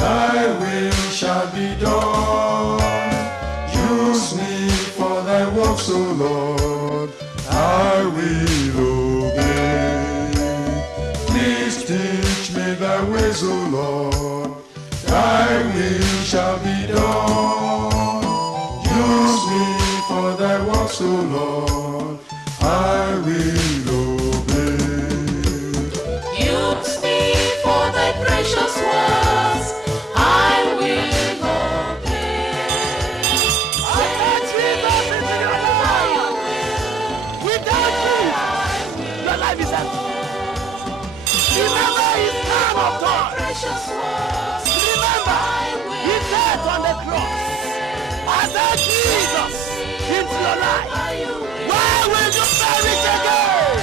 thy will shall be done. Use me for thy works, O Lord, I will obey. Please teach me thy ways, O Lord, thy will shall be done. Use me for thy works, O Lord, I will obey. Use me for thy precious words, I will obey. Without you, your life is empty. Remember his arm of God. Remember, he died on the cross. Accept Jesus into your life. Why will you perish again?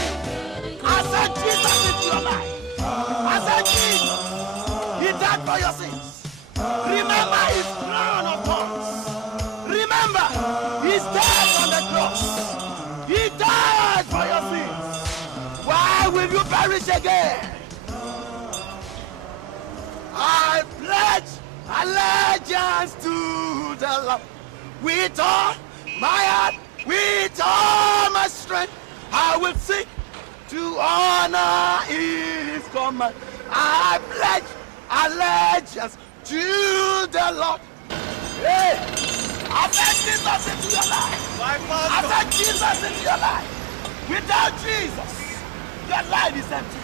Accept Jesus into your life. Accept Jesus. He died for your sins. Remember his crown of thorns. Remember, his death on the cross. He died for your sins. Why will you perish again? I pledge allegiance to the Lord with all my heart, with all my strength. I will seek to honor his command. I pledge allegiance to the Lord. Hey, accept Jesus into your life. Accept Jesus into your life. Without Jesus, your life is empty.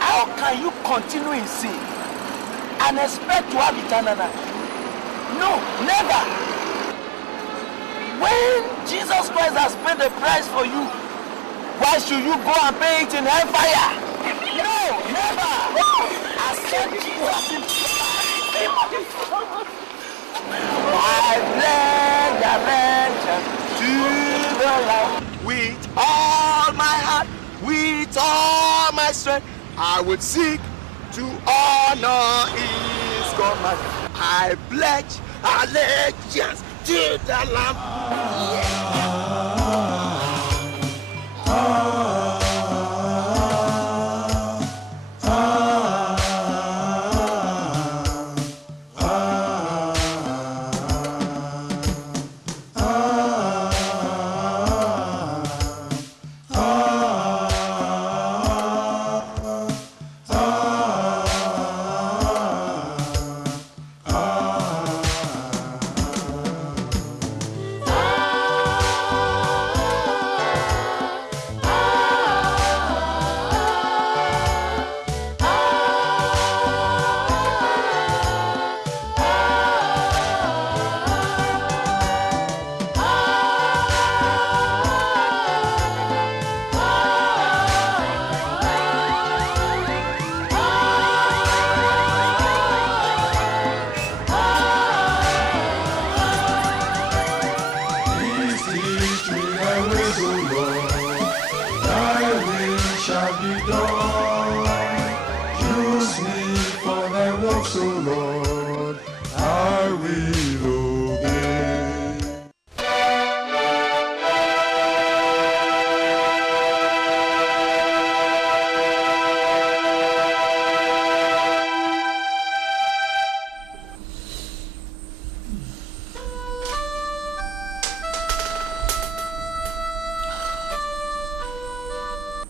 How can you continue in sin and expect to have eternal life? No, never. When Jesus Christ has paid the price for you, why should you go and pay it in hellfire? No, never. Accept Jesus into your life. I pledge allegiance to the Lord with all my heart, with all my strength. I would seek to honor his command. I pledge allegiance to the Lamb.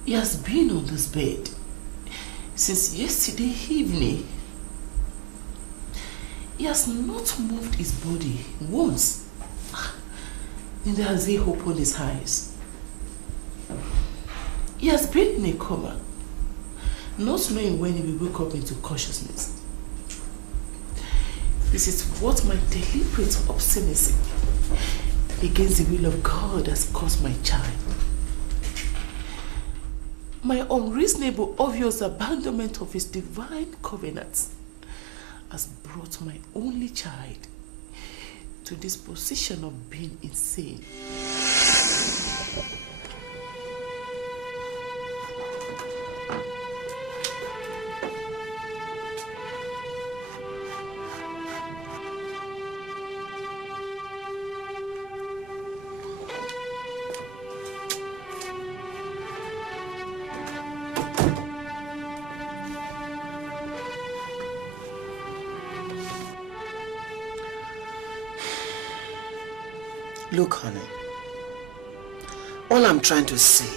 He has been on this bed since yesterday evening. He has not moved his body once. Neither has he opened his eyes. He has been in a coma, not knowing when he will wake up into consciousness. This is what my deliberate obstinacy against the will of God has caused my child. My unreasonable, obvious abandonment of his divine covenants has brought my only child to this position of being insane. Look, honey, all I'm trying to say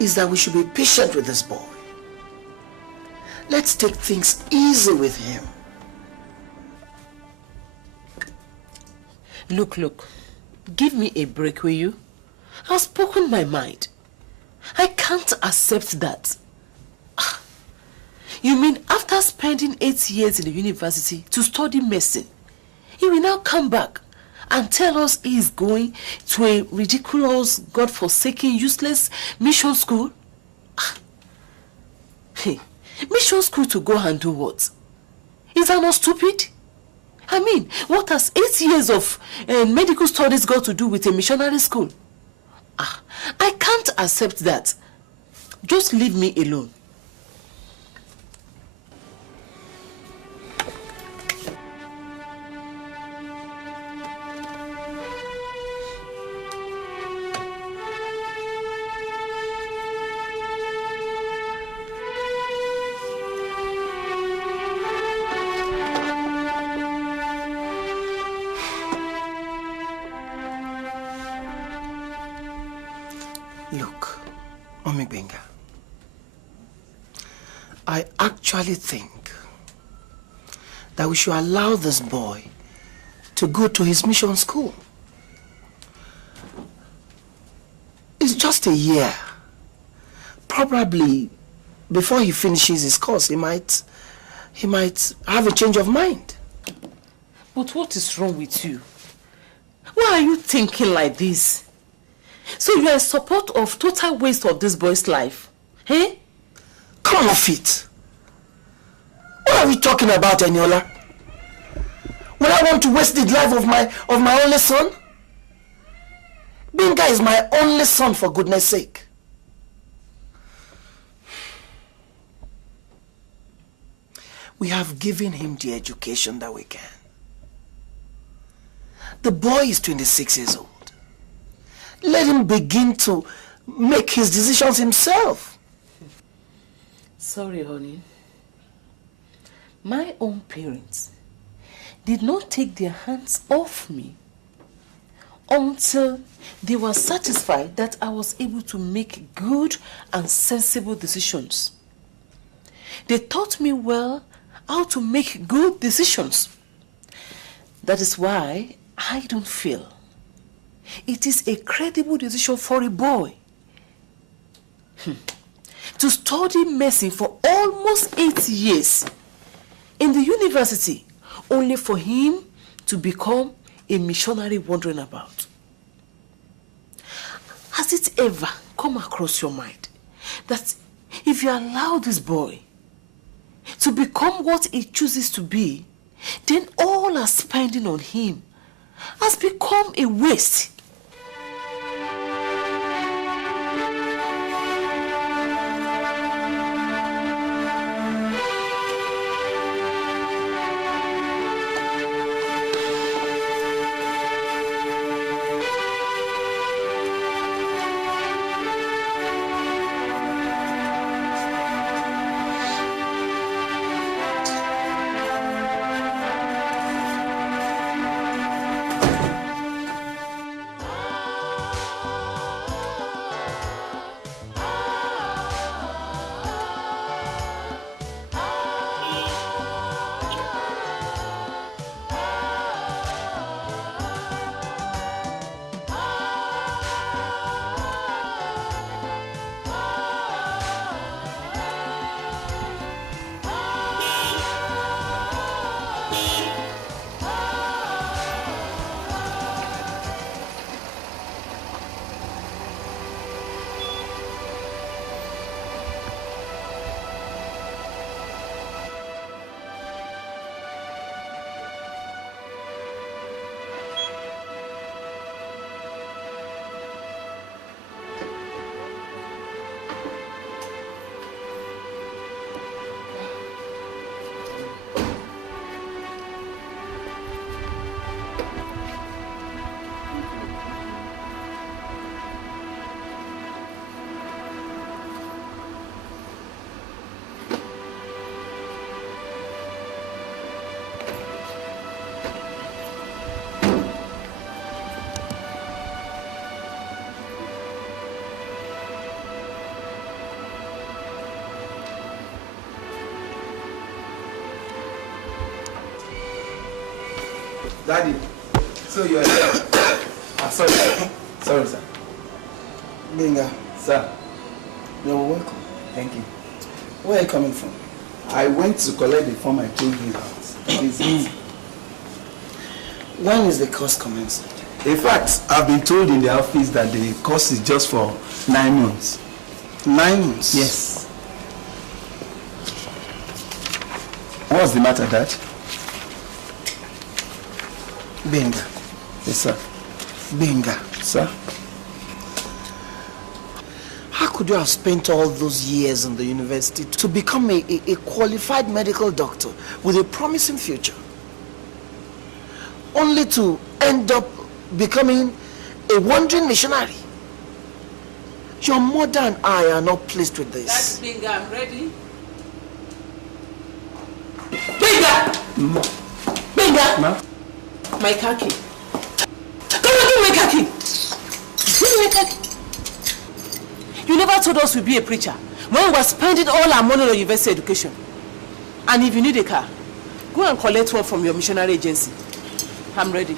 is that we should be patient with this boy. Let's take things easy with him. Look, give me a break, will you? I've spoken my mind. I can't accept that. You mean after spending 8 years in the university to study medicine, he will now come back and tell us he is going to a ridiculous, God-forsaken, useless mission school? Hey, mission school to go and do what? Is that not stupid? I mean, what has 8 years of medical studies got to do with a missionary school? I can't accept that. Just leave me alone. Look, Mommy Benga, I actually think that we should allow this boy to go to his mission school. It's just a year. Probably before he finishes his course, he might have a change of mind. But what is wrong with you? Why are you thinking like this? So you are in support of total waste of this boy's life, eh? Come off it. What are we talking about, Eniola? Would I want to waste the life of my only son? Benga is my only son, for goodness sake. We have given him the education that we can. The boy is 26 years old. Let him begin to make his decisions himself. Sorry, honey. My own parents did not take their hands off me until they were satisfied that I was able to make good and sensible decisions. They taught me well how to make good decisions. That is why I don't feel it is a credible decision for a boy to study medicine for almost 8 years in the university only for him to become a missionary wandering about. Has it ever come across your mind that if you allow this boy to become what he chooses to be, then all our spending on him has become a waste? Daddy, so you are there. Sorry. Sorry, sir. Benga, Sir, you're welcome. thank you. Where are you coming from? I went to collect the form I told you about. This is it. When is the course commencing? In fact, I've been told in the office that the course is just for 9 months. 9 months? Yes. What's the matter, Dad? Benga. Yes, sir. Benga. Sir? How could you have spent all those years in the university to become a qualified medical doctor with a promising future, only to end up becoming a wandering missionary? Your mother and I are not pleased with this. That's Benga, I'm ready. Benga! Benga! Ma? My khaki. Come on, give me my khaki. Give me my khaki. You never told us we'd be a preacher when we were spending all our money on university education. And if you need a car, go and collect one from your missionary agency. I'm ready.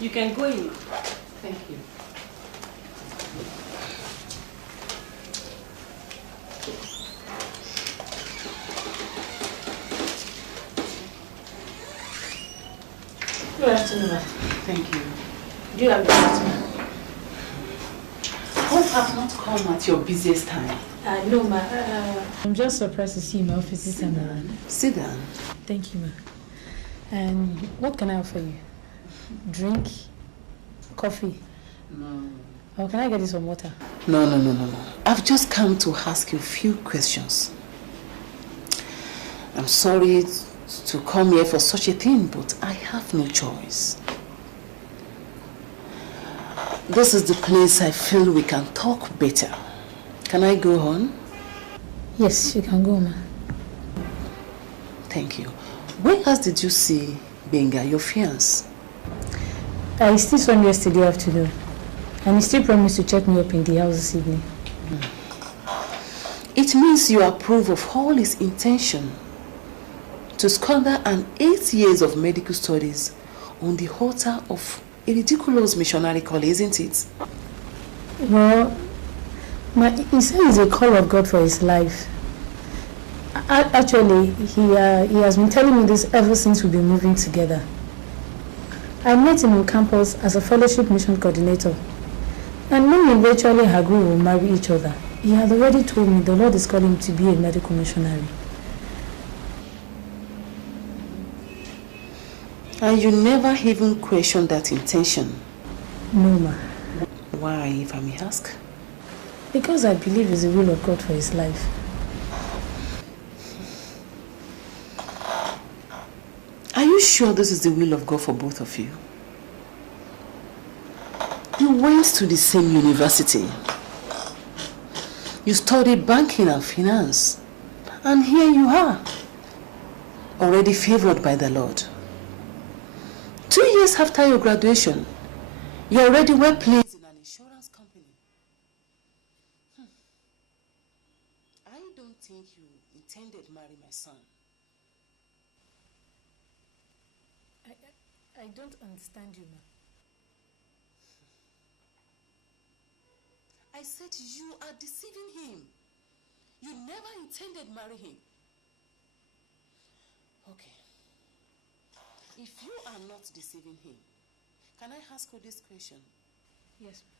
You can go in. Thank you. Good afternoon. Thank you. Do you have your husband? Hope I've not come at your busiest time. No, ma. I'm just surprised to see you in my office this time around. Sit down. Thank you, ma. And what can I offer you? Drink? Coffee? No. Or can I get you some water? No. I've just come to ask you a few questions. I'm sorry to come here for such a thing, but I have no choice. This is the place I feel we can talk better. Can I go on? Yes, you can go, ma. Thank you. When last did you see Benga, your fiancé? I still saw him yesterday afternoon. And he still promised to check me up in the house this evening. It means you approve of all his intention to squander an 8 years of medical studies on the altar of a ridiculous missionary call, isn't it? Well, he said it's a call of God for his life. Actually, he has been telling me this ever since we've been moving together. I met him on campus as a fellowship mission coordinator. And when we eventually agreed we will marry each other, he had already told me the Lord is calling him to be a medical missionary. And you never even questioned that intention? No, ma. Why, if I may ask? Because I believe it's the will of God for his life. Are you sure this is the will of God for both of you? You went to the same university. You studied banking and finance. And here you are, already favored by the Lord. 2 years after your graduation, you're already well placed in an insurance company. I don't think you intended to marry my son. I don't understand you, ma. I said you are deceiving him. You never intended to marry him. Okay. If you are not deceiving him, can I ask you this question? Yes, ma.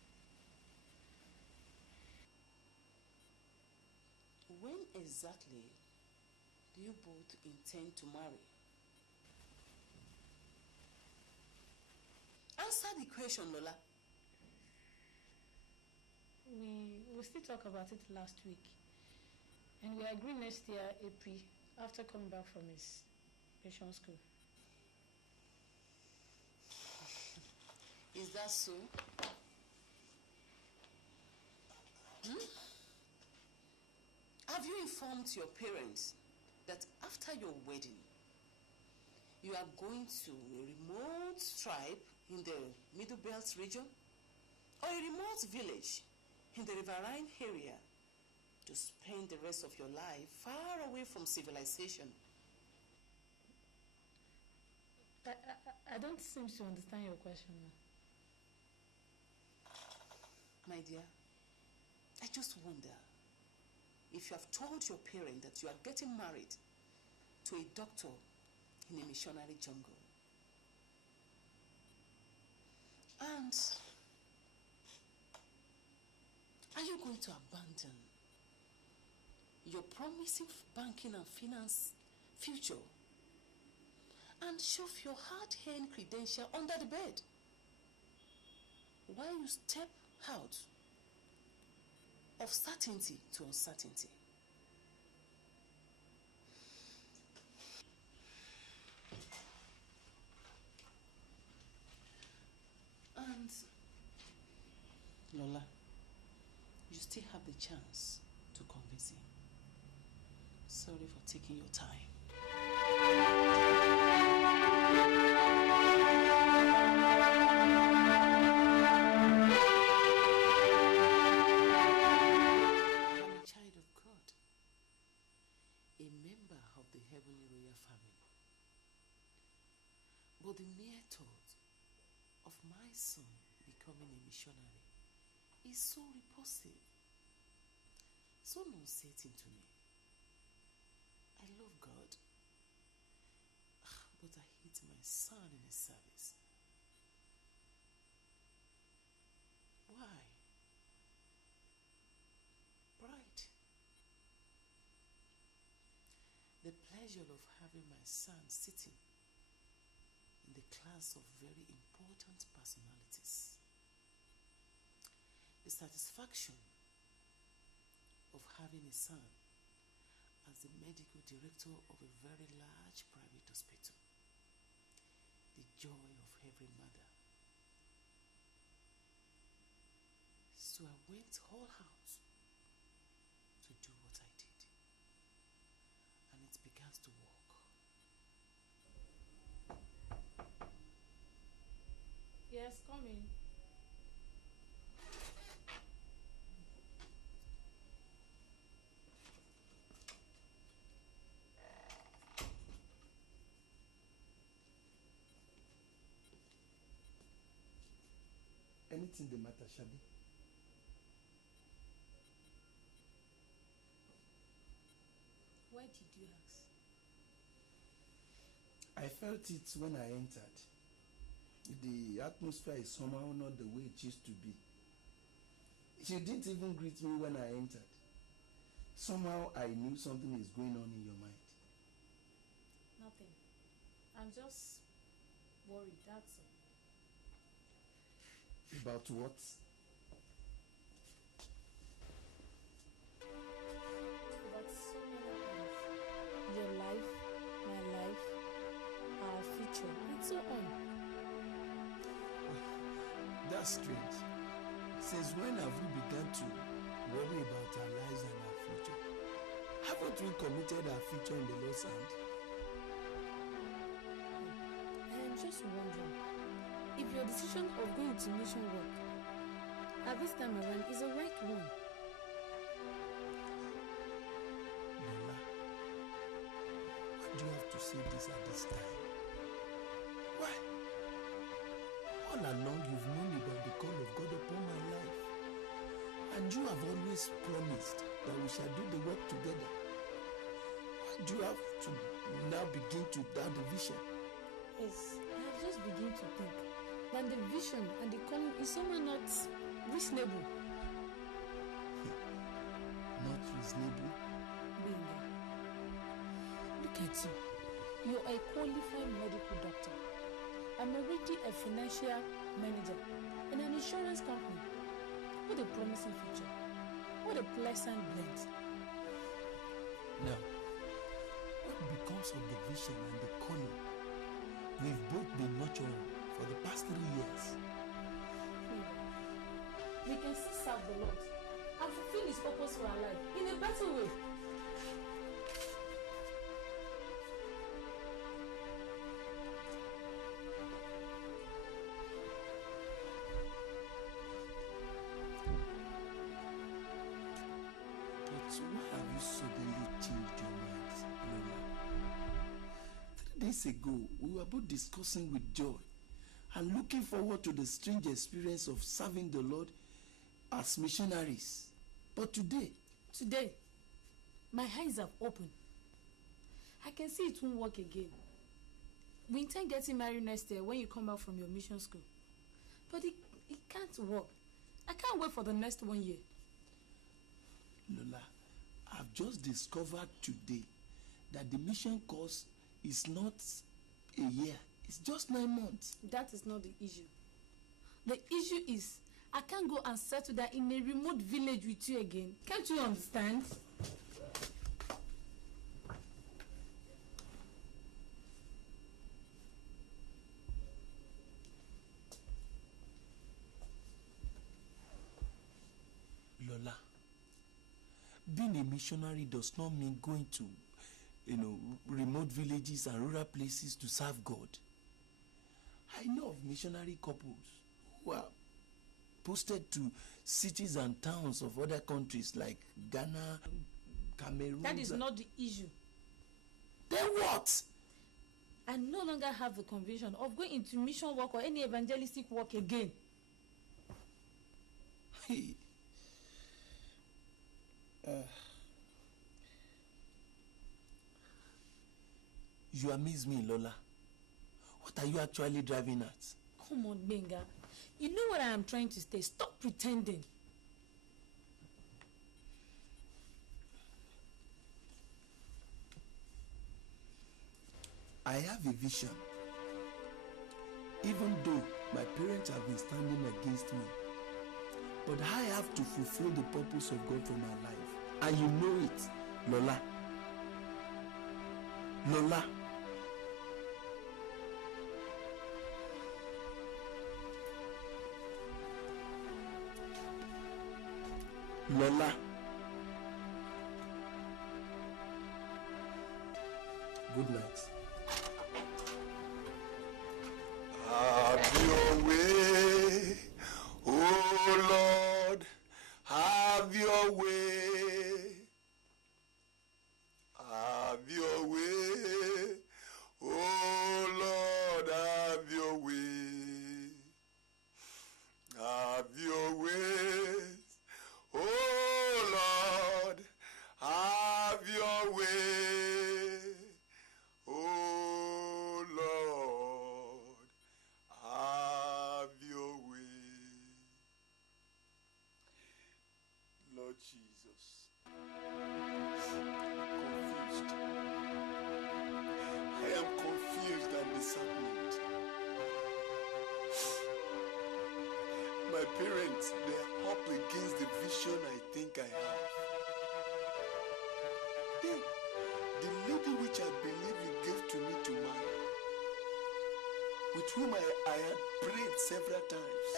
When exactly do you both intend to marry? Answer the question, Lola. We still talk about it last week. And we agreed next year, April, after coming back from his mission school. Is that so? informed your parents that after your wedding, you are going to a remote tribe in the Middle Belt region or a remote village in the riverine area to spend the rest of your life far away from civilization? I don't seem to understand your question now. My dear, I just wonder if you have told your parent that you are getting married to a doctor in a missionary jungle. And are you going to abandon your promising banking and finance future and shove your hard-earned credential under the bed while you step out of certainty to uncertainty? And Lola, you still have the chance to convince him. Sorry for taking your time. I'm a child of God, a member of the heavenly royal family. But the mere thought of my son becoming a missionary is so repulsive, so nauseating to me. I love God, but I hate my son in his service. Why? Pride. The pleasure of having my son sitting in the class of very important personalities. The satisfaction of having a son as the medical director of a very large private hospital. The joy of every mother. So I went all out to do what I did. And it began to work. Yes, come in. Anything the matter, Shabi? Why did you ask? I felt it when I entered. The atmosphere is somehow not the way it used to be. You didn't even greet me when I entered. Somehow I knew something is going on in your mind. Nothing. I'm just worried, that's all. About what? About so many things. Your life, my life, our future, and so on. That's strange. Since when have we begun to worry about our lives and our future? Haven't we committed our future in the Lord's hand? I am just wondering if your decision of going to mission work at this time around is the right one. Lola, why do you have to say this at this time? Why? All along you've known about the call of God upon my life. And you have always promised that we shall do the work together. Why do you have to now begin to doubt the vision? Yes, I have just begun to think that the vision and the calling is somehow not reasonable. Not reasonable? Bingo. Look at you. You are a qualified medical doctor. I'm already a financial manager in an insurance company. What a promising future. What a pleasant blend. Now, what becomes of the vision and the calling we've both been nurturing for the past 3 years? We can still serve the Lord and fulfill His purpose for our life in a better way. So why have you suddenly changed your mind, Lola? 3 days ago, we were both discussing with joy and looking forward to the strange experience of serving the Lord as missionaries. But today, my eyes have opened. I can see it won't work again. We intend getting married next year when you come back from your mission school. But it can't work. I can't wait for the next 1 year. Lola, I've just discovered today that the mission course is not a year. It's just 9 months. That is not the issue. The issue is I can't go and settle that in a remote village with you again. Can't you understand? Lola, being a missionary does not mean going to, remote villages and rural places to serve God. I know of missionary couples who are posted to cities and towns of other countries like Ghana, Cameroon. That is not the issue. Then what? I no longer have the conviction of going into mission work or any evangelistic work again. Hey. You amaze me, Lola. What are you actually driving at? Come on, Benga. You know what I am trying to say. Stop pretending. I have a vision. Even though my parents have been standing against me, but I have to fulfill the purpose of God for my life. And you know it, Lola. Lola. Lola. Good night. Have your way, oh Lord, have your way. Have your way, oh Lord, have your way. Have your way, oh Lord, have your way. Oh Lord, have your way. Lord Jesus, confused. I am confused and disappointed. My parents, they are up against the vision I think I have. Then, the lady which I believe you gave to me to marry, with whom I had prayed several times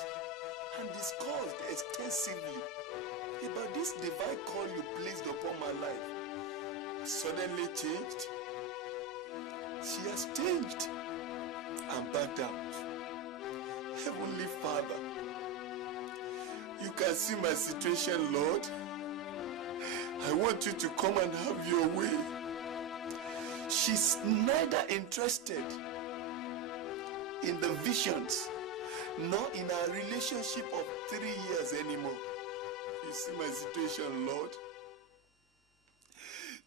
and discussed extensively about this divine call you placed upon my life, suddenly changed. She has changed and backed out. Heavenly Father, you can see my situation, Lord. I want you to come and have your way. She's neither interested in the visions nor in our relationship of 3 years anymore. You see my situation, Lord.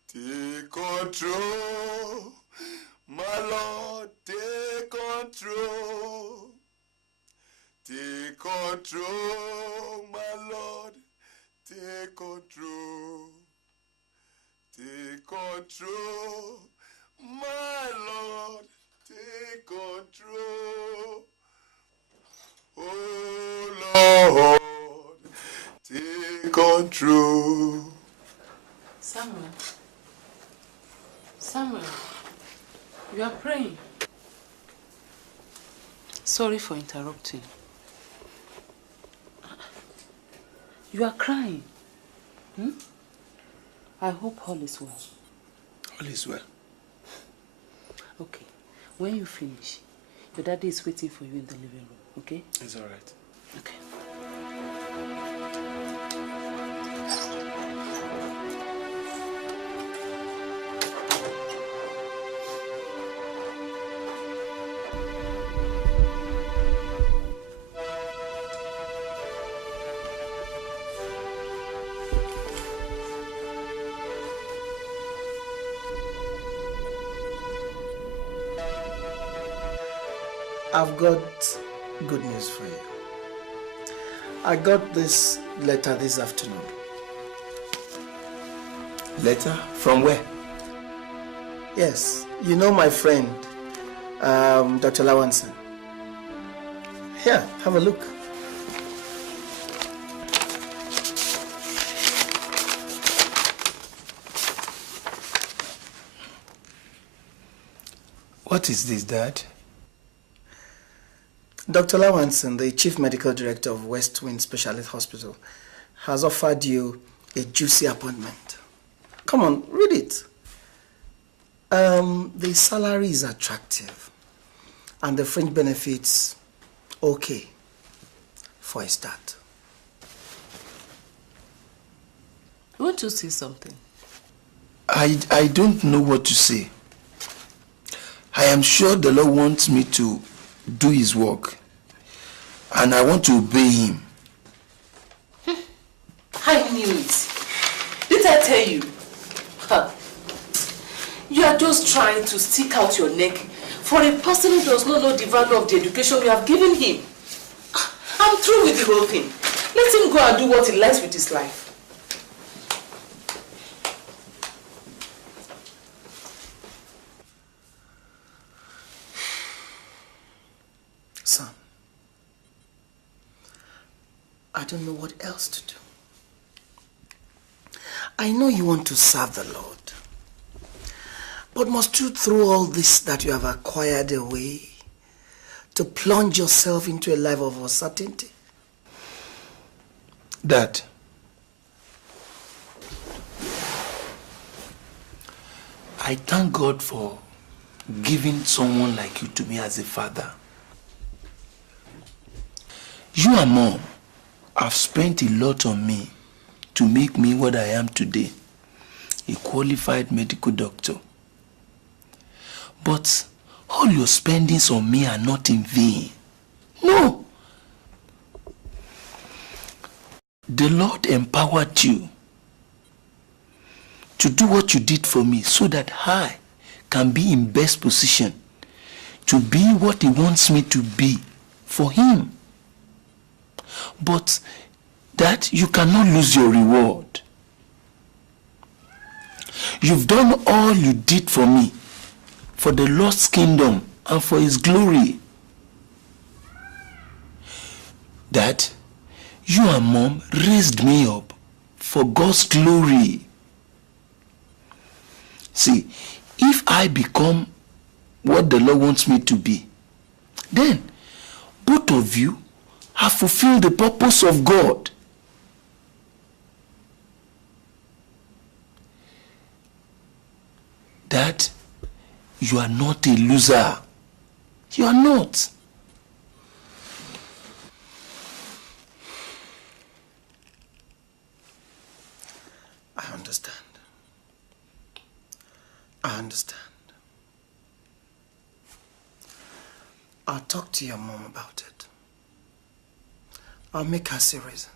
Take control, my Lord, take control. Take control, my Lord, take control. Take control, my Lord, take control. Oh Lord, take control. Samuel, you are praying. Sorry for interrupting. You are crying. I hope all is well. All is well. Okay. When you finish, your daddy is waiting for you in the living room, okay? It's all right. Okay. I've got good news for you. I got this letter this afternoon. Letter? From where? Yes, you know my friend, Dr. Lawanson. Here, have a look. What is this, Dad? Dr. Lawanson, the Chief Medical Director of West Wind Specialist Hospital, has offered you a juicy appointment. Come on, read it. The salary is attractive and the fringe benefits okay for a start. You want to say something? I don't know what to say. I am sure the Lord wants me to do his work, and I want to obey him. I knew it. Didn't I tell you? Huh. You are just trying to stick out your neck for a person who does not know the value of the education you have given him. I'm through with the whole thing. Let him go and do what he likes with his life. Son, I don't know what else to do. I know you want to serve the Lord, but must you throw all this that you have acquired away to plunge yourself into a life of uncertainty? Dad, I thank God for giving someone like you to me as a father. You and Mom have spent a lot on me to make me what I am today, a qualified medical doctor. But all your spendings on me are not in vain. No. The Lord empowered you to do what you did for me so that I can be in best position to be what he wants me to be for him. But that you cannot lose your reward. You've done all you did for me, for the Lord's kingdom and for his glory. That you and Mom raised me up for God's glory. See, if I become what the Lord wants me to be, then both of you have fulfilled the purpose of God. That you are not a loser. You are not. I understand. I understand. I'll talk to your mom about it. I'll make her see reason.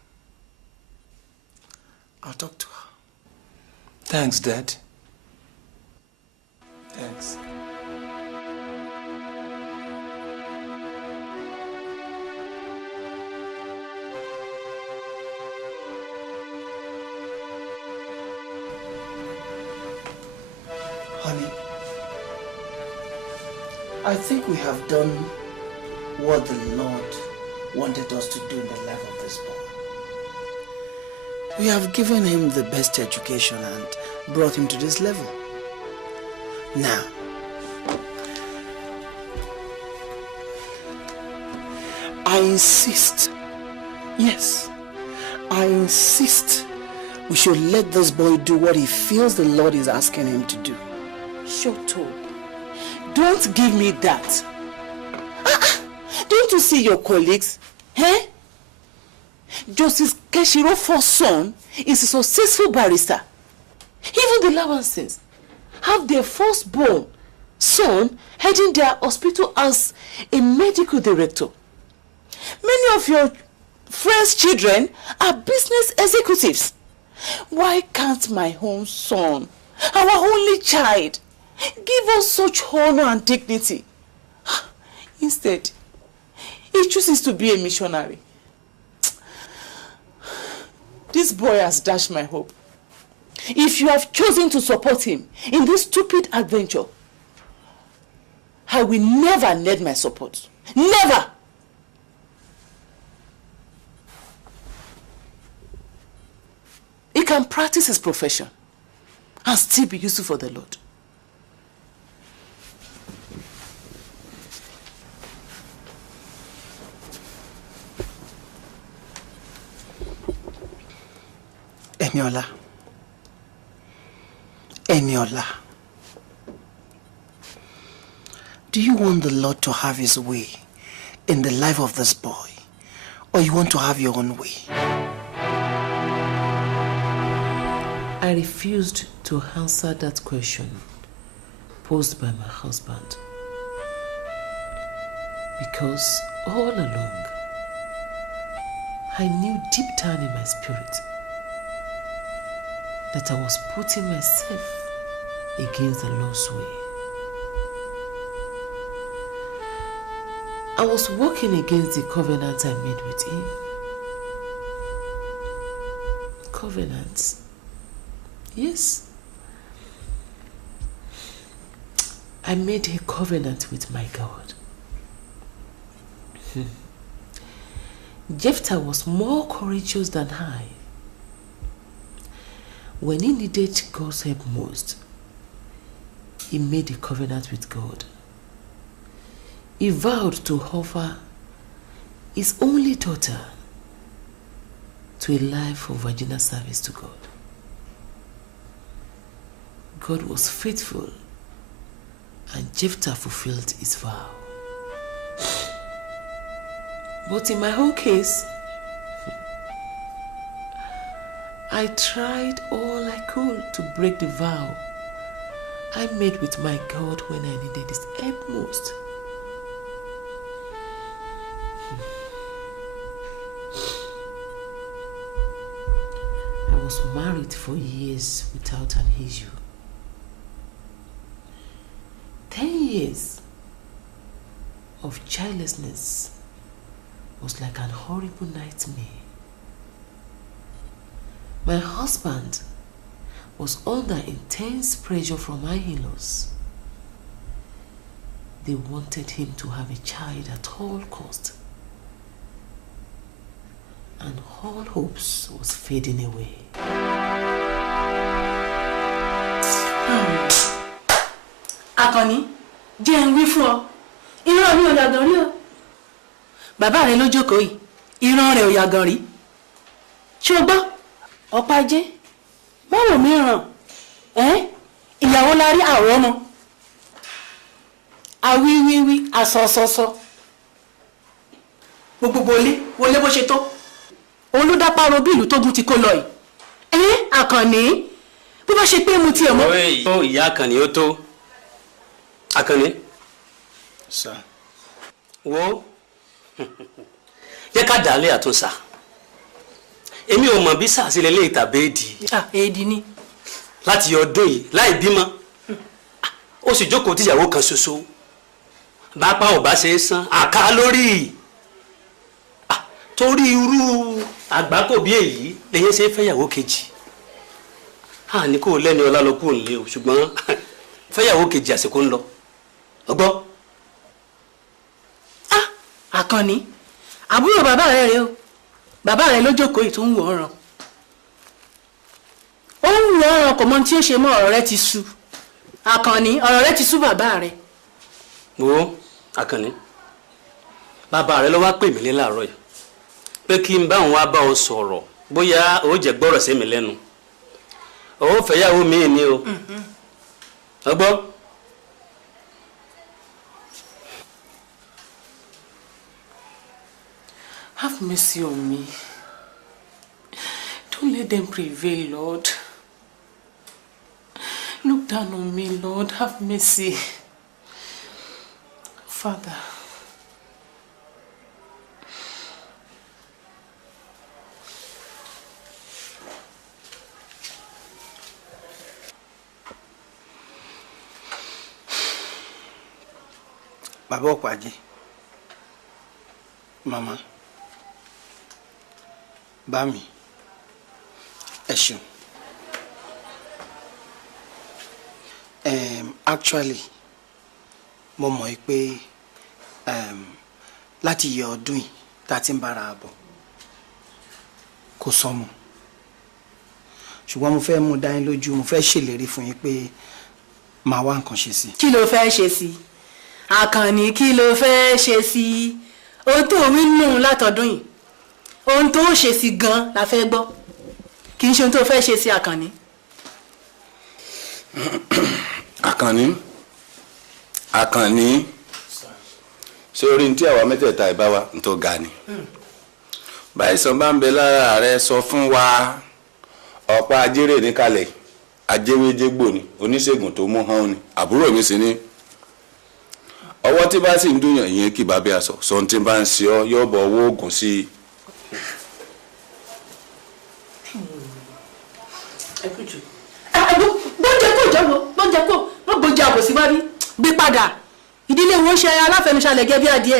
I'll talk to her. Thanks, Dad. Thanks. Honey, I think we have done what the Lord wanted us to do in the life of this boy. We have given him the best education and brought him to this level. Now, I insist, yes, I insist we should let this boy do what he feels the Lord is asking him to do. Shut up. Don't give me that. Don't you see your colleagues? Eh? Justice Keshirofo's son is a successful barrister. Even the Lawansons have their firstborn son heading their hospital as a medical director. Many of your friends' children are business executives. Why can't my own son, our only child, give us such honor and dignity? Instead, he chooses to be a missionary. This boy has dashed my hope. If you have chosen to support him in this stupid adventure, I will never need my support. Never! He can practice his profession and still be useful for the Lord. Eniola, do you want the Lord to have his way in the life of this boy, or you want to have your own way? I refused to answer that question posed by my husband because all along I knew deep down in my spirit that I was putting myself against the Lord's way. I was working against the covenant I made with him. Covenant? Yes. I made a covenant with my God. Jephthah was more courageous than I. When he needed God's help most, he made a covenant with God. He vowed to offer his only daughter to a life of virginal service to God. God was faithful, and Jephthah fulfilled his vow. But in my own case, I tried all I could to break the vow I made with my God when I needed his help most. I was married for years without an issue. 10 years of childlessness was like an horrible nightmare. My husband was under intense pressure from my in-laws. They wanted him to have a child at all cost, and all hopes was fading away. Akọni, jẹ́ ń wí fún ọ. Ìran mi ò yàgàn rí o. Bàbá rẹ ló jókòó yìí. Ìran rẹ̀ ò yàgàn rí. Ṣé o gbọ́? Ọ̀pájé. Báwo mìíràn? Ìyàwó la rí àwọ̀ ọmọ. Awíwíwí asọ̀sọ̀sọ̀. Gbogbo wọlé bó ṣe tó. Olúdápárò bí ìlú tógun ti kó lọ yìí. Àkànní. Bí bá ṣe pé mo ti ẹ̀ mọ́. Ó ìyá Àkànní ó tó. Àkànní. Sir. Wo. Jẹ́ ká dálé àtúnṣà. Èmi ò mọ̀ bí sàásílẹ̀ lè tàbí èdì. Èdì ni. Láti ọdún yìí láì bímọ. Ó sì jókòó tíyàwó kan ṣoṣo. Bápá ò bá ṣe é san àká lórí. Torí irú àgbákò bí èyí lèyẹ ṣe fẹ́yàwó kejì. Ní kò lẹ́ni ọlá lọ kúrò nílé o, ṣùgbọ́n fẹ́yàwó kejì àsìkò ń lọ. Ọgbọ́. Àkànní, àbúrò bàbá rẹ rèé o. Bàbá rẹ ló jókòó yìí tó ń wò ọ̀ràn. Ó ń wò ọ̀ràn kò mọ tí ó ṣe mọ́ ọ̀rọ̀ rẹ ti sú. Àkànní, ọ̀rọ̀ rẹ ti sú bàbá rẹ. Wo Àkànní, bàbá rẹ ló wá pè mí ní láàárọ̀ yìí pé kí n bá òun wá bá ọ sọ̀rọ̀ bóyá ó jẹ́ gbọ́rọ̀ sí mi lẹ́nu. Ó fẹ́yàwó mi ni o. Ọgbọ́. Have mercy on me. Don't let them prevail, Lord. Look down on me, Lord. Have mercy. Father. Bàbá Ọ̀pájé. Mama, Bami, Eshu. Actually, mo mọ̀ pé láti yẹ ọdún yìí tá ti ń bára bọ̀ kò sọmọ. Ṣùgbọ́n mo fẹ́ mú dá yín lójú, mo fẹ́ ṣèlérí fún yín pé màá wá nǹkan ṣe sí. Kí ló fẹ́ ṣe sí? Àkànní kí ló fẹ́ ṣe sí? Ohun tó wí nù látọdún yìí. Ohun tó ṣe sí gan la fẹ́ gbọ́. Kì í ṣe ohun tó fẹ́ ṣe sí Àkànní. Àkànní ṣé orí ní tí àwa mẹ́tẹ̀ẹ̀ta ìbá wa ń tó ga ni. Báyìí sàn bá ń bẹ lára rẹ sọ fún wa. Ọ̀pá ajérè ní kalẹ̀ ajéwéjégbò ni oníṣègùn tó mú hàn ni àbúrò mi sì ni. Ọwọ́ tí bá sì ń dùnyàn yẹn kí bàbá aṣọ sọ tí bá ń ṣe ọ yóò bọ̀ owó oògùn sí i. Bọ́njẹ kò jọ́wọ́ bọ́njẹ kò wọ́n gbọ́njẹ àbòsí wá bí gbé padà ìdílé wọn ṣe aláfẹnuṣalẹ̀ gẹ́ bí adìẹ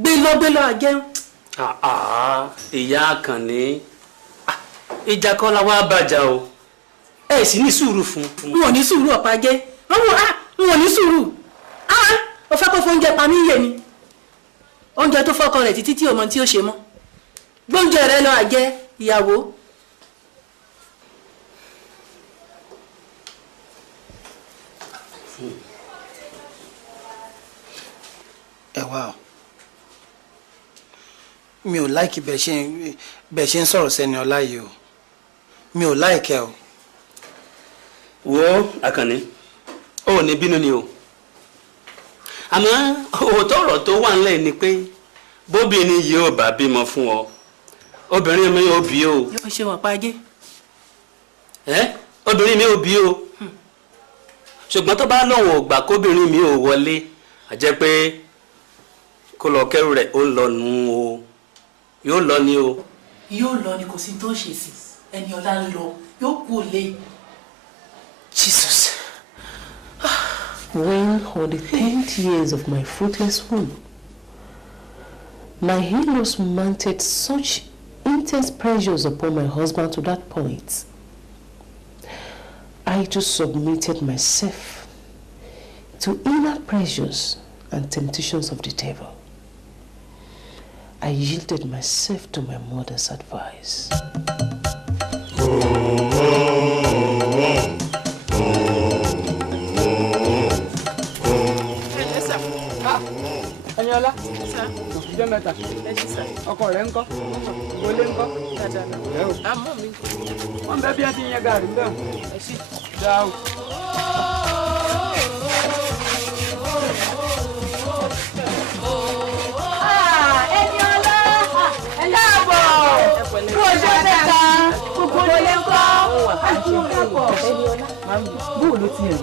gbé lọ àjẹun. Ìyá Àkànní ìjà kan la wá bàjá o ẹ sì ní sùúrù fún. n ò ní sùúrù ọ̀pá jẹ́ n ò ní sùúrù ó fẹ́ kó fóúnjẹ pa mí yé ni oúnjẹ tó fọ́kọ rẹ̀ títí tí ò mọ tí ó ṣe mọ́ gbóúnjẹ rẹ lọ àjẹ ìyàwó. Ẹ wá o, mi ò láìkí bẹ́ẹ̀ ṣe ń sọ̀rọ̀ sẹ́ni ọlá yìí o, mi ò láìkẹ́ o. Wo Àkànní ó ní bínú ni o àmọ́ òótọ́ ọ̀rọ̀ tó wà ńlẹ̀ ni pé bóbìnrin yìí ò bá bímọ fún ọ obìnrin mi ò bí o. Yóò ṣe wọ́n pàjẹ́. Obìnrin mi ò bí o ṣùgbọ́n tó bá lọ́wọ́ gbà kóbìnrin mi ò wọlé àjẹ́ pé kó lọ kẹ́rù rẹ̀ ó ń lọ nù o yóò lọ ni o. Yóò lọ ni kò sí tó ṣe sí ẹni ọlá ń lọ yóò kú òlé. Jesus. When on the 10th years of my fruitless womb, my in-laws mounted such intense pressures upon my husband to that point, I too submitted myself to inner pressures and temptations of the devil. I yielded myself to my mother's advice. Ẹniọlá, ìjọ mẹ́ta, ọkọ rẹ̀ ńkọ́, wọlé ńkọ́, àmọ́ mi wọ́n bẹ́ bí ẹ ti ń yẹ gàrí bẹ́ẹ̀ dá o. Ẹniọlá, káàbọ̀, kú ọjọ́ mẹ́ta, gbogbo wọlé ńkọ́, Bóò ló ti rìn?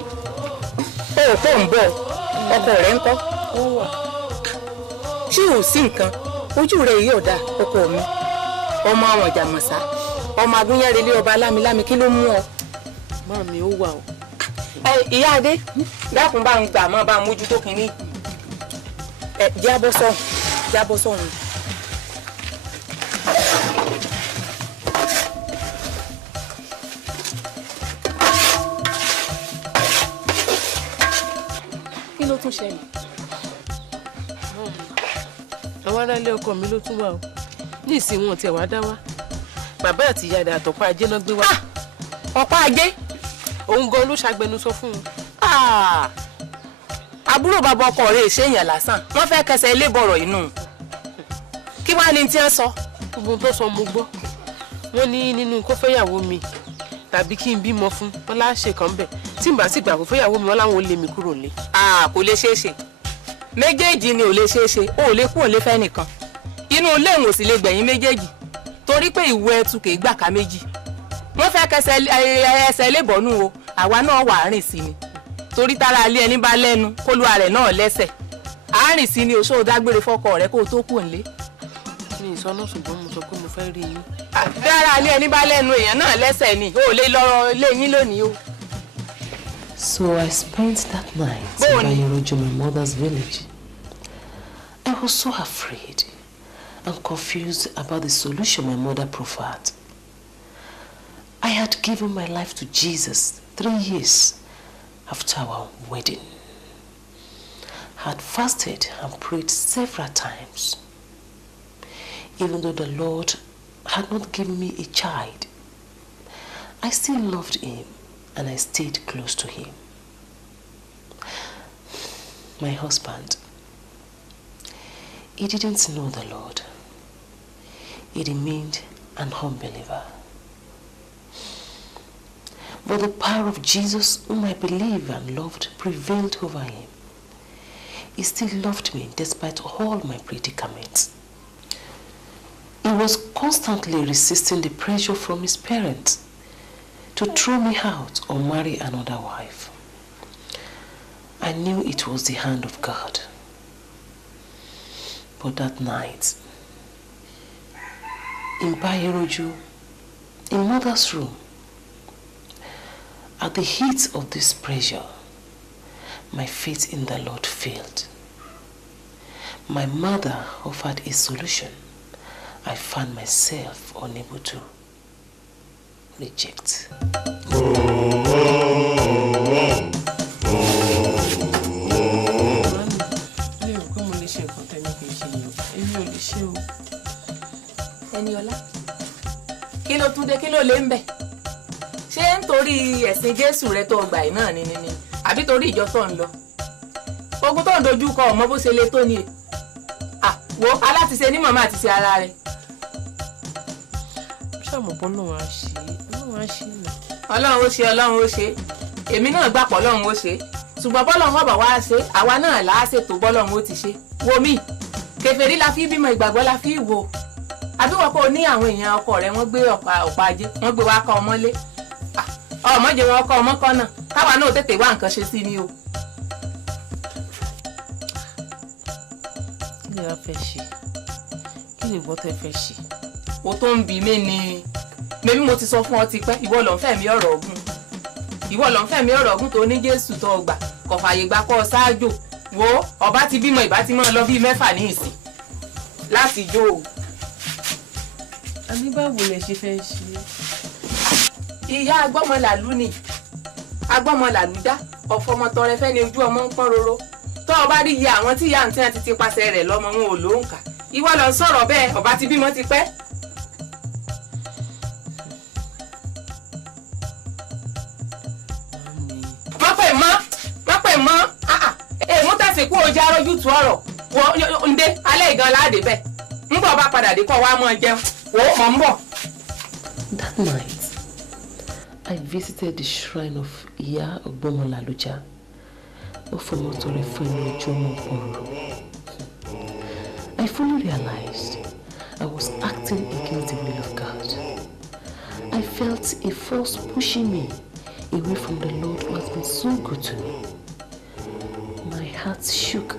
Ó pọ̀ ń bọ̀, ọkọ rẹ̀ ńkọ́? Ṣé ò sí nǹkan? Ojú rẹ̀ yìí ọ̀dà ọkọ mi. Ọmọ àwọn ìjàmọ̀sá, ọmọ agúnyẹ́rẹ́lé ọba lámilámi kí ló mú ọ? Màmí ó wà o. Ìyá Adé, dákun bá ń gbà mọ́ bá ń mójútó kínní. Jábọ́ sọ̀hún. Kí ló tún ṣẹlẹ̀? Àwọn aráalé ọkọ mi ló tún wà o. Ní ìsìn wọn tiẹ̀ wá dá wá. Bàbá àti ìyá rẹ̀ àtọ̀pá ajé náà gbé wá. Ọ̀pá ajé? Òun gan ló ṣàgbẹnusọ fún un. Àbúrò bàbá ọkọ rẹ̀ ṣèyàn lásán. Wọ́n fẹ́ kẹsẹ̀ ilé bọ̀rọ̀ inú. Kí wàá ní tí wọ́n sọ? Gbogbo tó sọ mo gbọ́. Wọ́n ní nínú kó fẹ́yàwó mi tàbí kí n bímọ fún wọn láṣẹ kan bẹ̀. Tí n bá sì gbà kó fẹ́yàwó mi wọn láwọn ò lé mi kúrò nílé. Kò lè ṣeé ṣe. Méjèèjì ni ò lè ṣeé ṣe. O ò lè kú ò lè fẹ́ nìkan. Inú ilé òun ò sì lè gbẹ̀yìn méjèèjì. Torí pé ìwọ ẹtu kì í gbà ká méjì. Wọ́n fẹ́ kẹsẹ̀ ẹsẹ̀ ilé bọ̀nú o. Àwa náà wà á rìn sí ni. Torí tára alé ẹni bá lẹ́nu kólúwa rẹ̀ náà lẹ́sẹ̀. Àárín sí ni oṣó dágbére fọ́kọ rẹ̀ kó o tó kù nílé. Mi ìsọnù ṣùgbọ́n mo sọ pé mo fẹ́ rí yín. Tára alé ẹni bá lẹ́nu èèyàn náà lẹ́sẹ̀ ni. O ò lè lọ lé yín lónìí o. So I spent that night in Bayorojo, my mother's village. I was so afraid. and confused about the solution my mother proffered. I had given my life to Jesus 3 years after our wedding. I had fasted and prayed several times. Even though the Lord had not given me a child, I still loved him and I stayed close to him. My husband, he didn't know the Lord. He remained an unbeliever. But the power of Jesus, whom I believed and loved, prevailed over him. He still loved me despite all my predicaments. He was constantly resisting the pressure from his parents to throw me out or marry another wife. I knew it was the hand of God. But that night, in Bayeroju, in mother's room, at the heat of this pressure, my faith in the Lord failed. My mother offered a solution I found myself unable to reject. Eniola, kí ló tún dé, kí ló lè ń bẹ̀? Ṣé nítorí ẹ̀sìn Jésù rẹ tó gbà yìí náà ni àbí torí ìjọ tó ń lọ? Ogun tó ń dojú kọ ọmọ bó ṣe le tó ni. Wo alátiṣe ní màmá àti ṣe ara rẹ̀. Ṣàmùbọ́ náà á ṣe náà. Ọlọ́run ó ṣe. Èmi náà gbà pọ̀ Ọlọ́run ó ṣe. Ṣùgbọ́n bọ́lọ́run ọ̀bà wá ṣe, àwa náà là á ṣètò bọ́lọ́run ó ti ṣe. Wo mi, kèfèrí la fi bímọ, ìgbàgbọ́ la fi wò. Àbí wọ́n kò ní àwọn èèyàn ọkọ rẹ̀ wọ́n gbé ọ̀pá ajé, wọ́n gbé wá kọ́ ọmọ lé. Ọmọ jẹ wọn kọ́ ọmọ kọ́ náà, káwa náà tètè wá nǹkan ṣe sí ni o. Kí ni a fẹ́ ṣe? Kí ni ìwọ tẹ́ fẹ́ ṣe? O tó ń bi mí ni. Mẹ́bí mo ti sọ fún ọ tipẹ́, ìwọ ló ń fẹ̀mí ọ̀rọ̀ ogun. Ìwọ ló ń fẹ̀mí ọ̀rọ̀ ogun tó ní Jésù tó gbà, kò fààyè gbà kọ́ ṣáájò. Wo ọba ti bímọ ìbá ti máa lọ bí 6 ní ìsìn. Láti jó o. Àní báwo lẹ ṣe fẹ́ ṣe? Ìyá agbọ́mọlàlú ni. Agbọ́mọlàlú dá, ọ̀fọmọtọrẹ fẹ́ ni ojú ọmọ ń pọ́n roro. Tó o bá rí iye àwọn tí ìyá àǹtí àti ti pasẹ̀ rẹ̀ lọ́mọ wọn ò lóǹkà. Ìwọ ló ń sọ̀rọ̀ bẹ́ẹ̀, ọba ti bímọ ti pẹ́. Má pè mọ́. Èmú tẹ̀sí kú ojú arójú tu ọ̀rọ̀. Wo ǹdé alẹ́ ìgan láàdé bẹ́ẹ̀. Ń bọ̀ bá padà dé kọ́ wá mọ́ jẹun. Wo mọ̀ ń bọ̀. That night, I visited the shrine of Iya Ogbomolaluja. I fully realized I was acting against the will of God. I felt a force pushing me away from the Lord who has been so good to me. My heart shook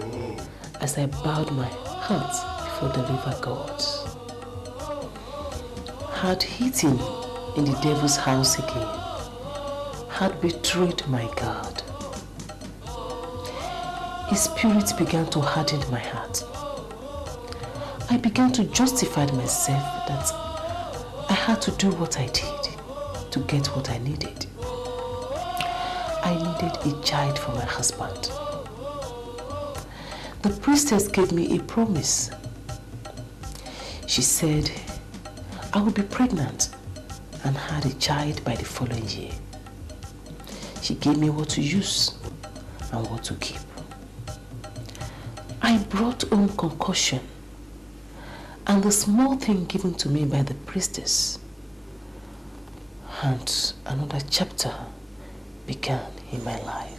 as I bowed my heart before the river gods. Had eaten in the devil's house again, had betrayed my God. His spirit began to harden my heart. I began to justify myself that I had to do what I did to get what I needed. I needed a child for my husband. The priestess gave me a promise. She said I would be pregnant and had a child by the following year. She gave me what to use and what to keep. I brought home concoction and the small thing given to me by the priestess, and another chapter began in my life.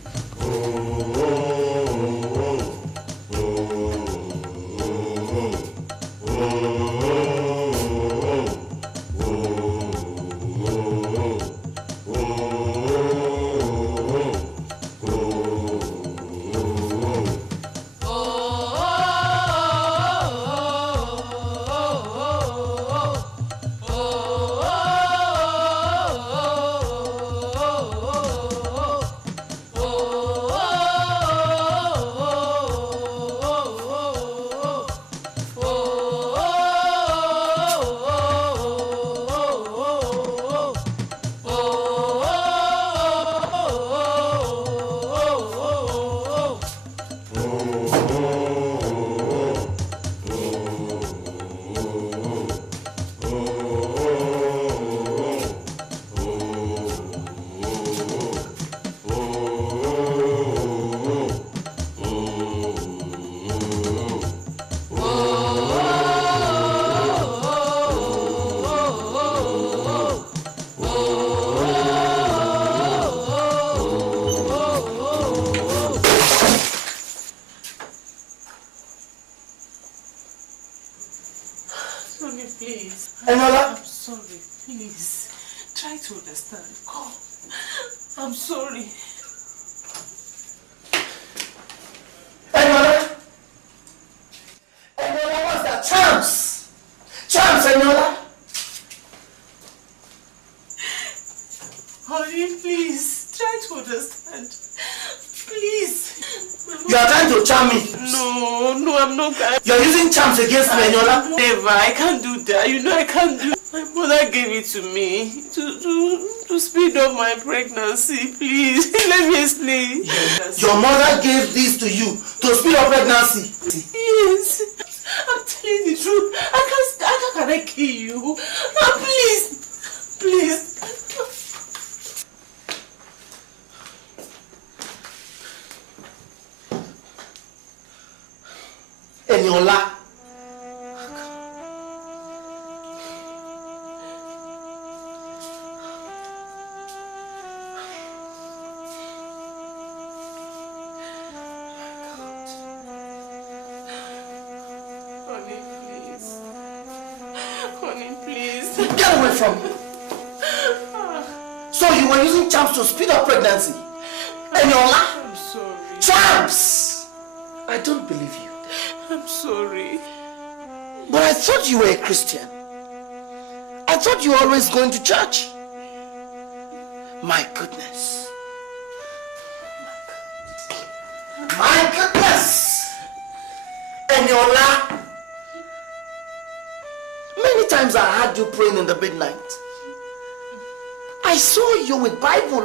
Against me, Eniola? Never, I can't do that. You know I can't do. My mother gave it to me to speed up my pregnancy. Please, let me explain. Your mother gave this to you to speed up pregnancy? Yes, I'm telling the truth. How can I kill you? Please, please. Eniola. So you were using charms to speed up pregnancy? Eniola? I'm sorry. Charms! I don't believe you. I'm sorry. But I thought you were a Christian. I thought you were always going to church. My goodness. My goodness! Eniola! Many times I heard you praying in the midnight. I saw you with Bible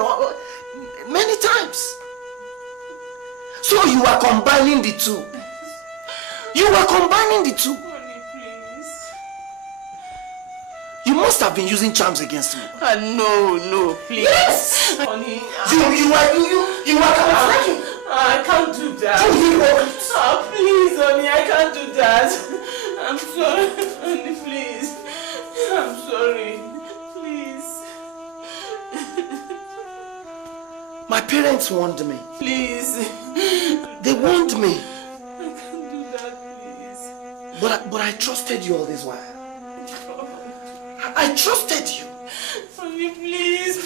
many times. So you are combining the two. You were combining the two. Honey, please. You must have been using charms against me. No, please. Yes! Honey. You were camouflaging. I can't do that. Please, honey, I can't do that. I'm sorry, honey, please. I'm sorry. Please. My parents warned me. Please. They warned me. I can't do that, please. But I trusted you all this while. I trusted you. Honey, please.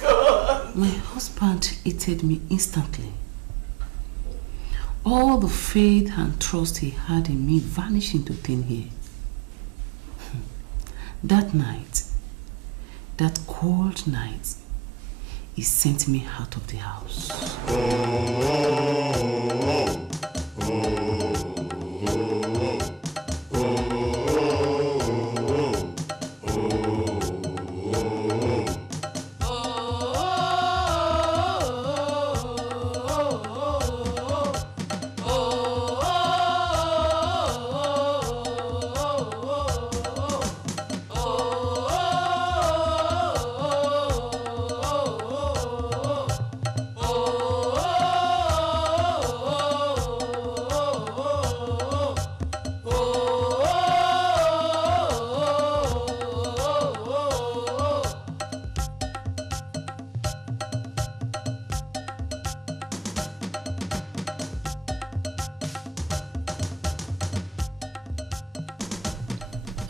God. My husband hated me instantly. All the faith and trust he had in me vanished into thin air. That night, that cold night, he sent me out of the house.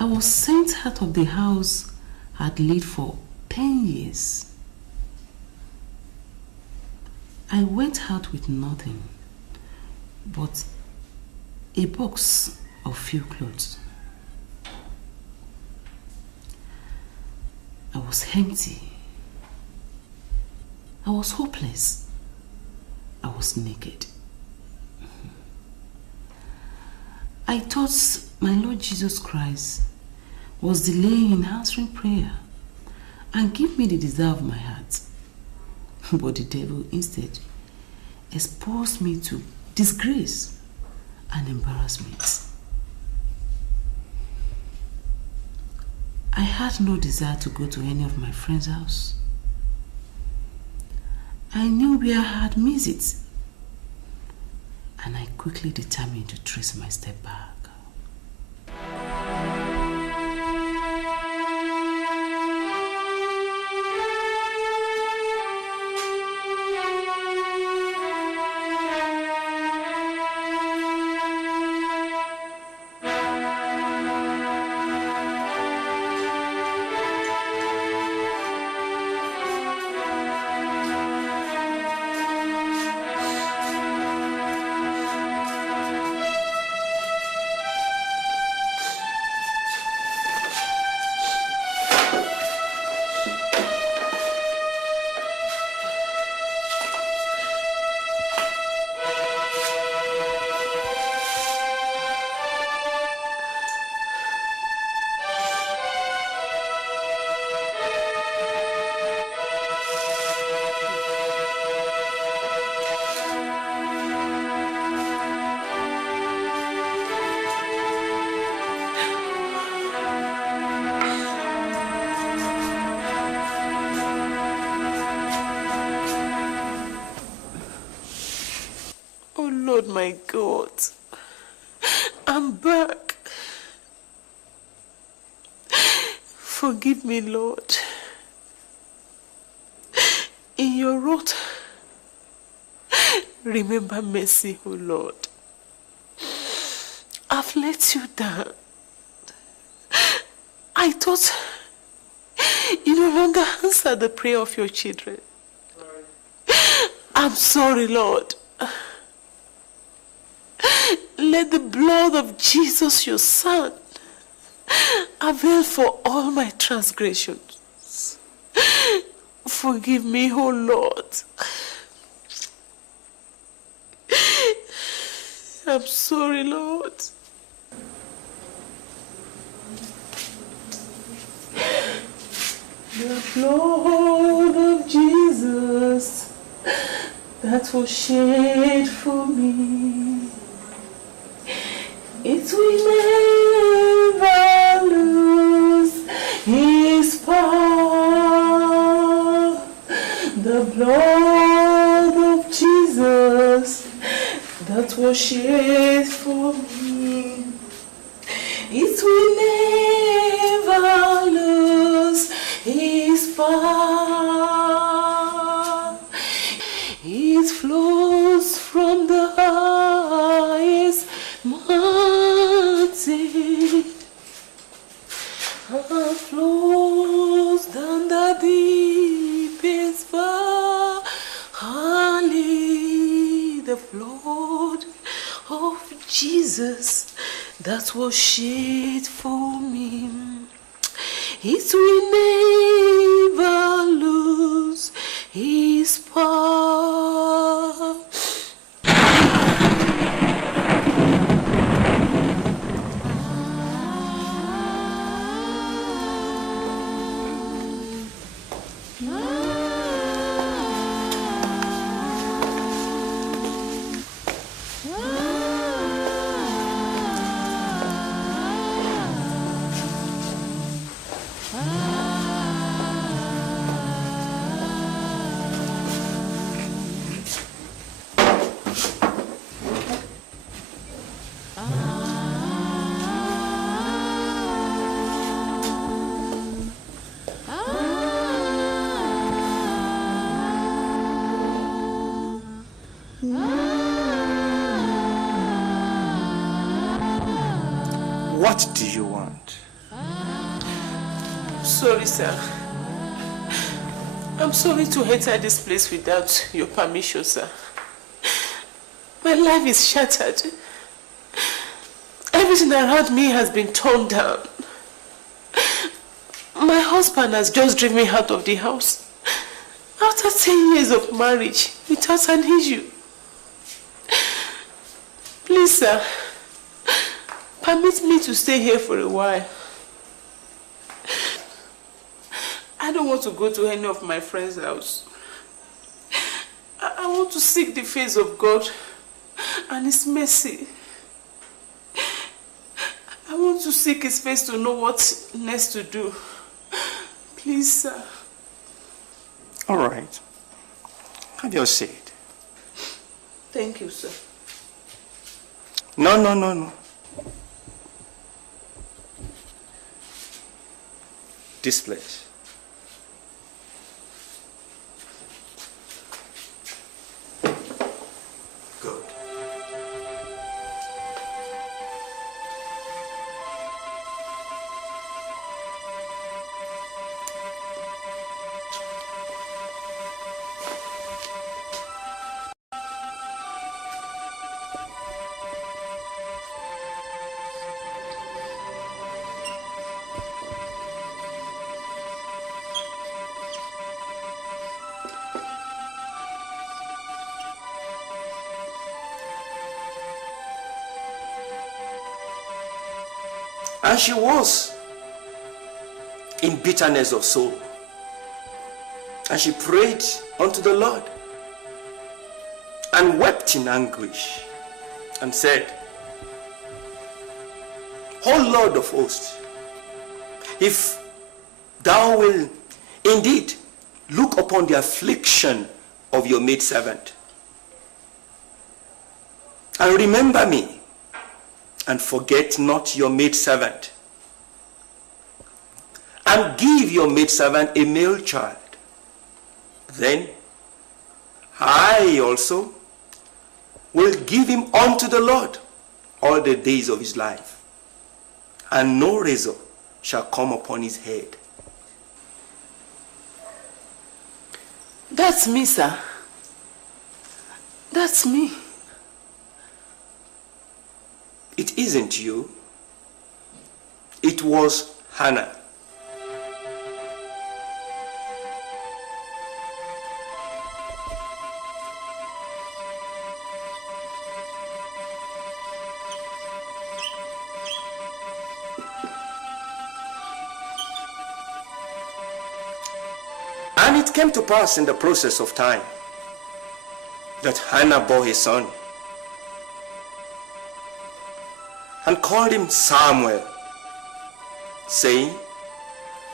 I was sent out of the house I'd lived for 10 years. I went out with nothing but a box of few clothes. I was empty. I was hopeless. I was naked. I thought my Lord Jesus Christ was delaying in answering prayer and give me the desire of my heart. But the devil instead exposed me to disgrace and embarrassment. I had no desire to go to any of my friends' house. I knew where I had missed it, and I quickly determined to trace my step back. Lord, my God, I'm back. Forgive me, Lord. In your wrath, remember mercy, O Lord. I've let you down. I thought you no longer answer the prayer of your children. I'm sorry, Lord. Let the blood of Jesus, your Son, avail for all my transgressions. Forgive me, O Lord. I'm sorry, Lord. The blood of Jesus that was shed for me, it will never lose its power. The blood of Jesus that was shed for me, it will never lose its power. It flows from the highest mountain and flows down the deepest valley. The blood of Jesus that was shed for me, it will never lose its power. What do you want? Sorry, sir. I'm sorry to enter this place without your permission, sir. My life is shattered. Everything around me has been torn down. My husband has just driven me out of the house after 10 years of marriage without an issue. Please, sir, permit me to stay here for a while. I don't want to go to any of my friends' house. I want to seek the face of God and His mercy. I want want to seek his face to know what next to do. Please, sir. All right. Have your seat. Thank you, sir. No. This place. Good. And she was in bitterness of soul. And she prayed unto the Lord and wept in anguish and said, O Lord of hosts, if thou wilt indeed look upon the affliction of your maidservant and remember me, and forget not your maidservant, and give your maidservant a male child, then I also will give him unto the Lord all the days of his life, and no razor shall come upon his head. That's me, sir. That's me. It isn't you. It was Hannah. And it came to pass in the process of time that Hannah bore a son and called him Samuel, saying,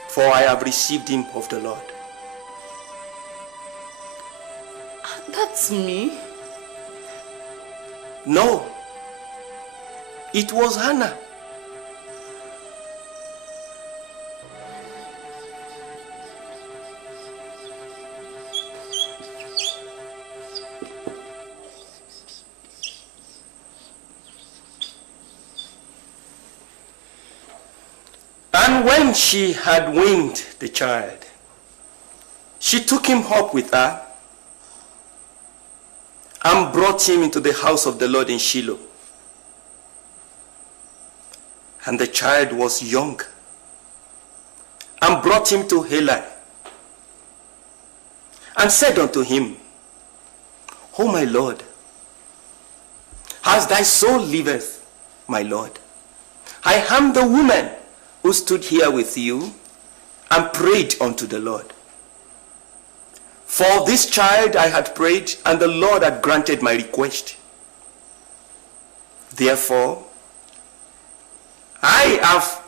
For I have received him of the Lord. That's me. No, it was Hannah. And when she had weaned the child, she took him up with her and brought him into the house of the Lord in Shiloh. And the child was young, and brought him to Eli, and said unto him, O my Lord, as thy soul liveth, my Lord, I am the woman who stood here with you and prayed unto the Lord. For this child I had prayed, and the Lord had granted my request. Therefore, I have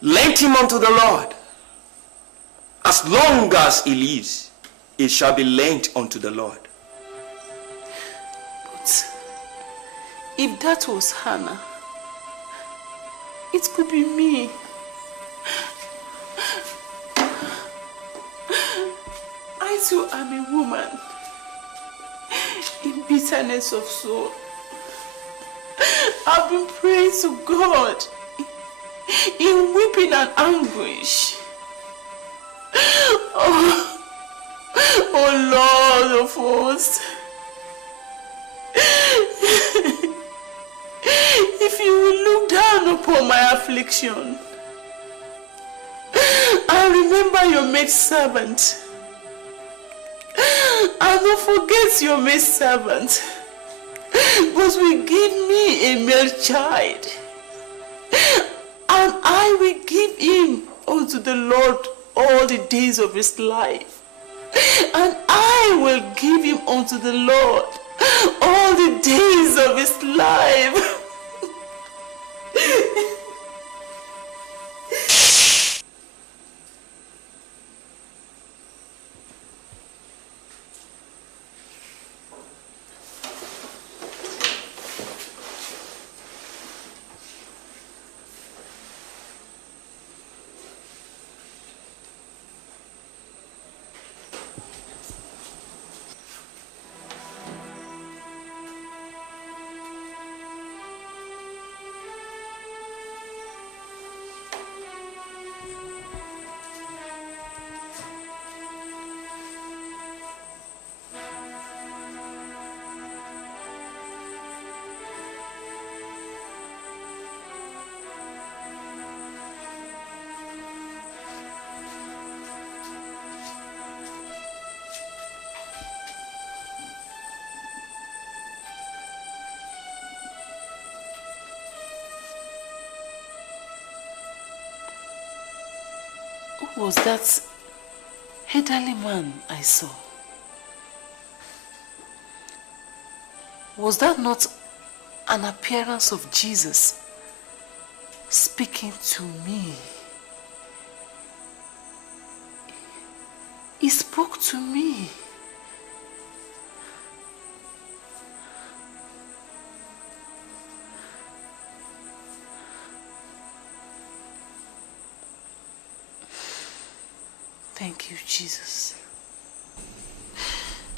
lent him unto the Lord. As long as he lives, it shall be lent unto the Lord. But if that was Hannah, it could be me. I too am a woman in bitterness of soul. I've been praying to God in weeping and anguish. Oh Lord of hosts, if you will look down upon my affliction and remember your maidservant, and don't forget your maidservant, but will give me a male child, and I will give him unto the Lord all the days of his life, and I will give him unto the Lord all the days of his life. Who was that elderly man I saw? Was that not an appearance of Jesus speaking to me? He spoke to me. Thank you, Jesus.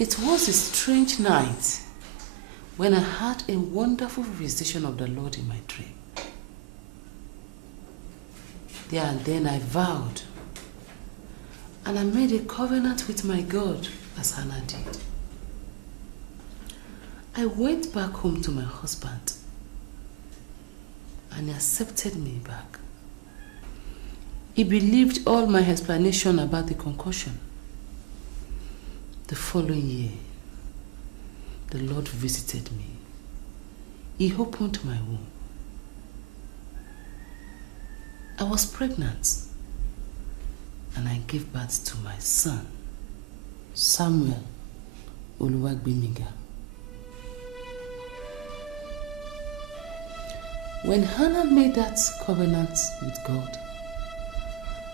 It was a strange night when I had a wonderful visitation of the Lord in my dream. There and then I vowed, and I made a covenant with my God as Hannah did. I went back home to my husband, and he accepted me back. He believed all my explanation about the concussion. The following year, the Lord visited me. He opened my womb. I was pregnant, and I gave birth to my son, Samuel Oluwagbemiga. When Hannah made that covenant with God,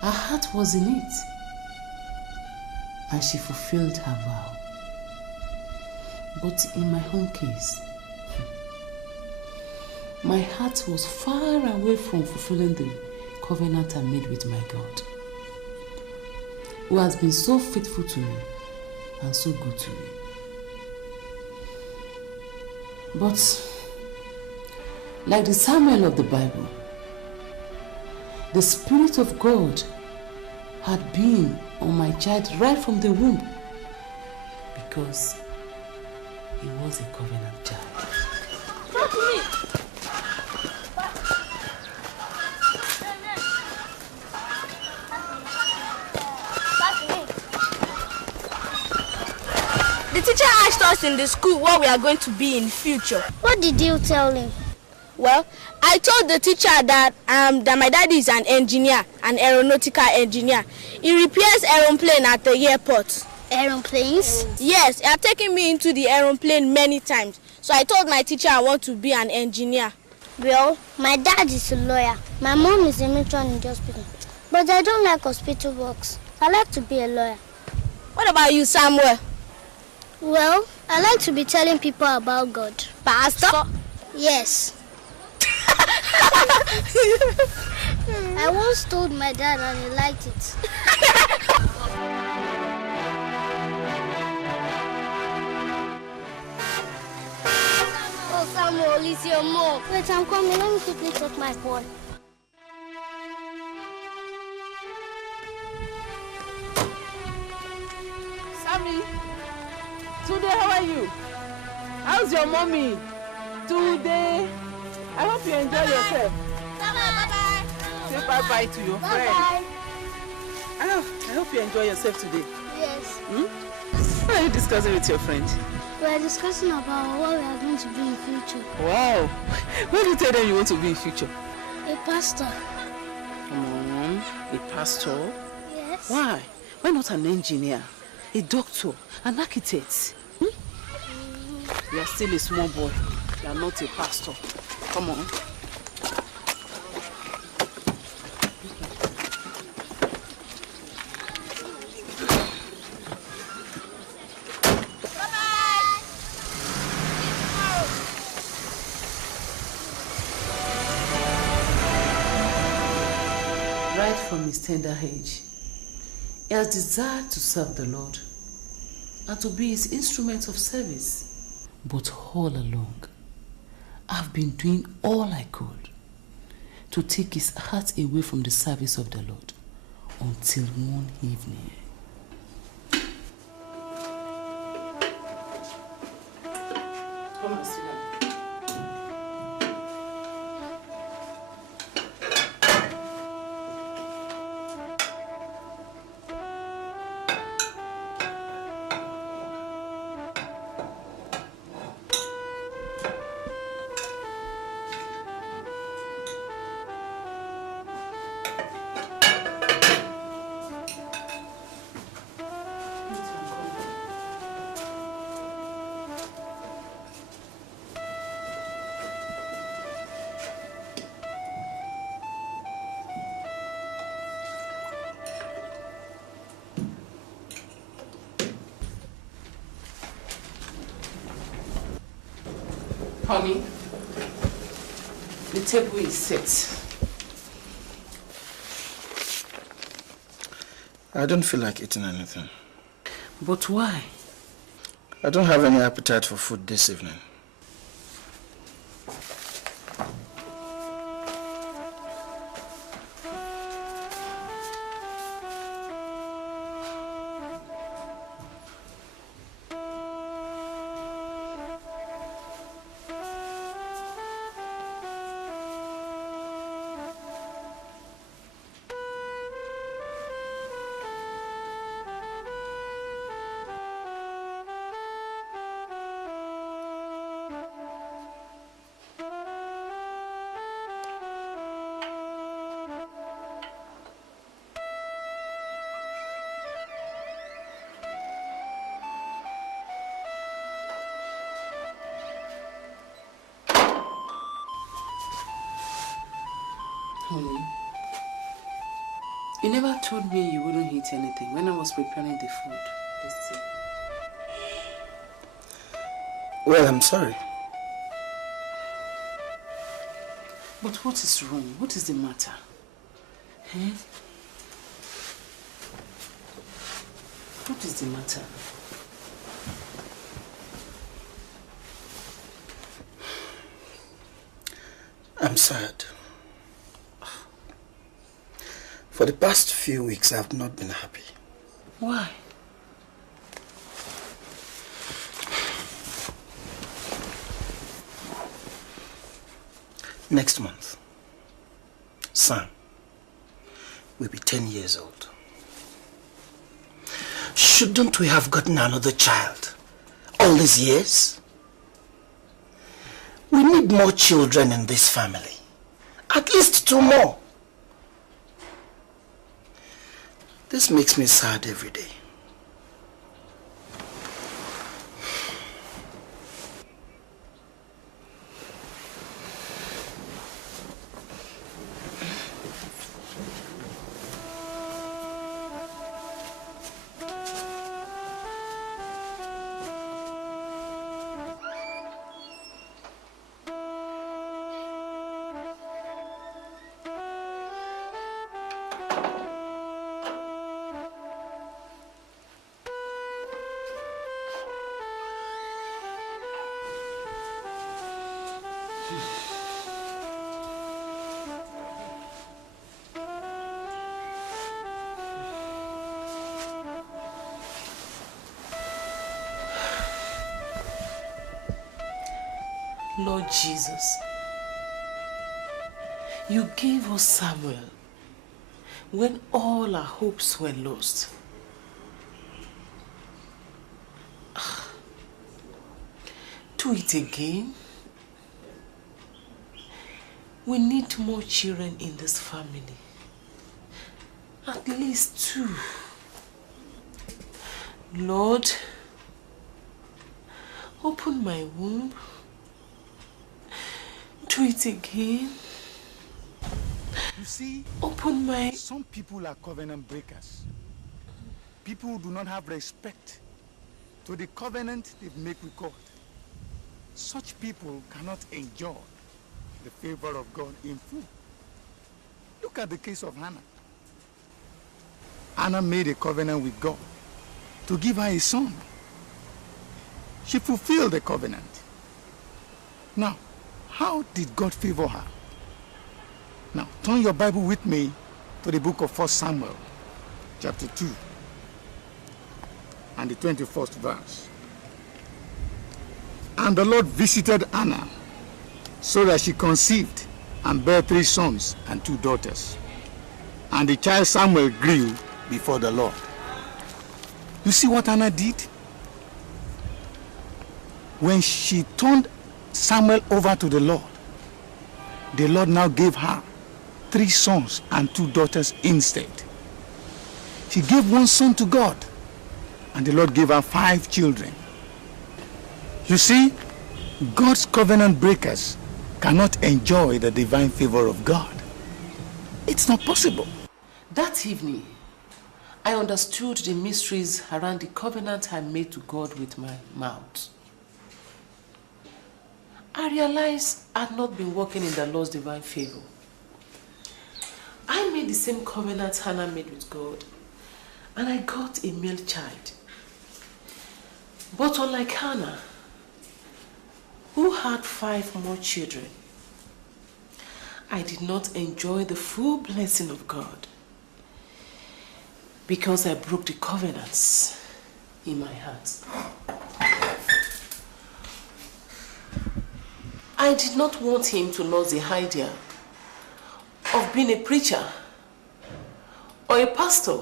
her heart was in it, and she fulfilled her vow. But in my own case, my heart was far away from fulfilling the covenant I made with my God, who has been so faithful to me and so good to me. But like the Samuel of the Bible, the Spirit of God had been on my child right from the womb, because he was a covenant child. Help me! The teacher asked us in the school what we are going to be in the future. What did you tell him? Well, I told the teacher that my daddy is an engineer, an aeronautical engineer. He repairs aeroplane at the airport. Aeroplanes? Yes, he has taken me into the aeroplane many times. So I told my teacher I want to be an engineer. Well, my dad is a lawyer. My mom is a matron in the hospital. But I don't like hospital works. I like to be a lawyer. What about you, Samuel? Well, I like to be telling people about God. Pastor? Yes. I once told my dad and he liked it. Oh, Samuel, it's your mom. Wait, I'm coming. Let me quickly take my phone. Sammy, today how are you? How's your mommy? Today, I hope you enjoy yourself. Bye-bye. Say bye-bye to your friend. Bye-bye. I hope you enjoy yourself today. Yes. What are you discussing with your friend? We are discussing about what we are going to be in future. Wow. Where do you tell them you want to be in future? A pastor. Come on, a pastor? Yes. Why? Why not an engineer, a doctor, an architect? You are still a small boy. You are not a pastor. Come on. Right from his tender age, he has desired to serve the Lord and to be his instrument of service. But all along, I've been doing all I could to take his heart away from the service of the Lord until one evening. Come and sit down. Honey, the table is set. I don't feel like eating anything. But why? I don't have any appetite for food this evening. Honey, you never told me you wouldn't eat anything when I was preparing the food. Well, I'm sorry. But what is wrong? What is the matter? Eh? What is the matter? I'm sad. For the past few weeks, I've not been happy. Why? Next month, Sam will be 10 years old. Shouldn't we have gotten another child all these years? We need more children in this family. At least 2 more. This makes me sad every day. Lord Jesus, you gave us Samuel when all our hopes were lost. Do it again. We need more children in this family. At least 2. Lord, open my womb. Do it again. You see, open my... Some people are covenant breakers. People who do not have respect to the covenant they've made with God. Such people cannot enjoy the favor of God in full. Look at the case of Hannah. Hannah made a covenant with God to give her a son. She fulfilled the covenant. Now, how did God favor her? Now, turn your Bible with me to the book of 1 Samuel, chapter 2, and the 21st verse. And the Lord visited Hannah, so that she conceived and bare 3 sons and 2 daughters. And the child Samuel grew before the Lord. You see what Hannah did? When she turned Samuel over to the Lord now gave her 3 sons and 2 daughters instead. She gave 1 son to God, and the Lord gave her 5 children. You see, God's covenant breakers cannot enjoy the divine favor of God. It's not possible. That evening, I understood the mysteries around the covenant I made to God with my mouth. I realized I had not been walking in the Lord's divine favor. I made the same covenant Hannah made with God, and I got a male child. But unlike Hannah, who had 5 more children, I did not enjoy the full blessing of God because I broke the covenants in my heart. I did not want him to lose the idea of being a preacher or a pastor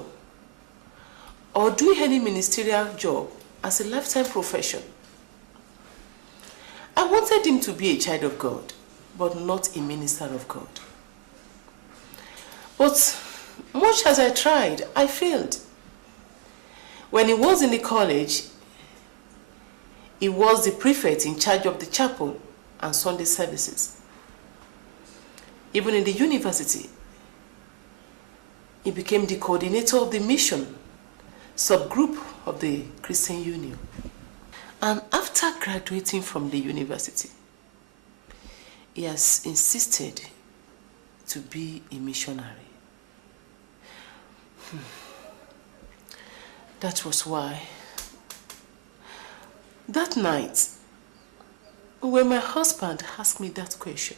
or doing any ministerial job as a lifetime profession. I wanted him to be a child of God, but not a minister of God. But much as I tried, I failed. When he was in the college, he was the prefect in charge of the chapel and Sunday services. Even in the university, he became the coordinator of the mission subgroup of the Christian Union. And after graduating from the university, he has insisted to be a missionary. That was why that night, when my husband asked me that question,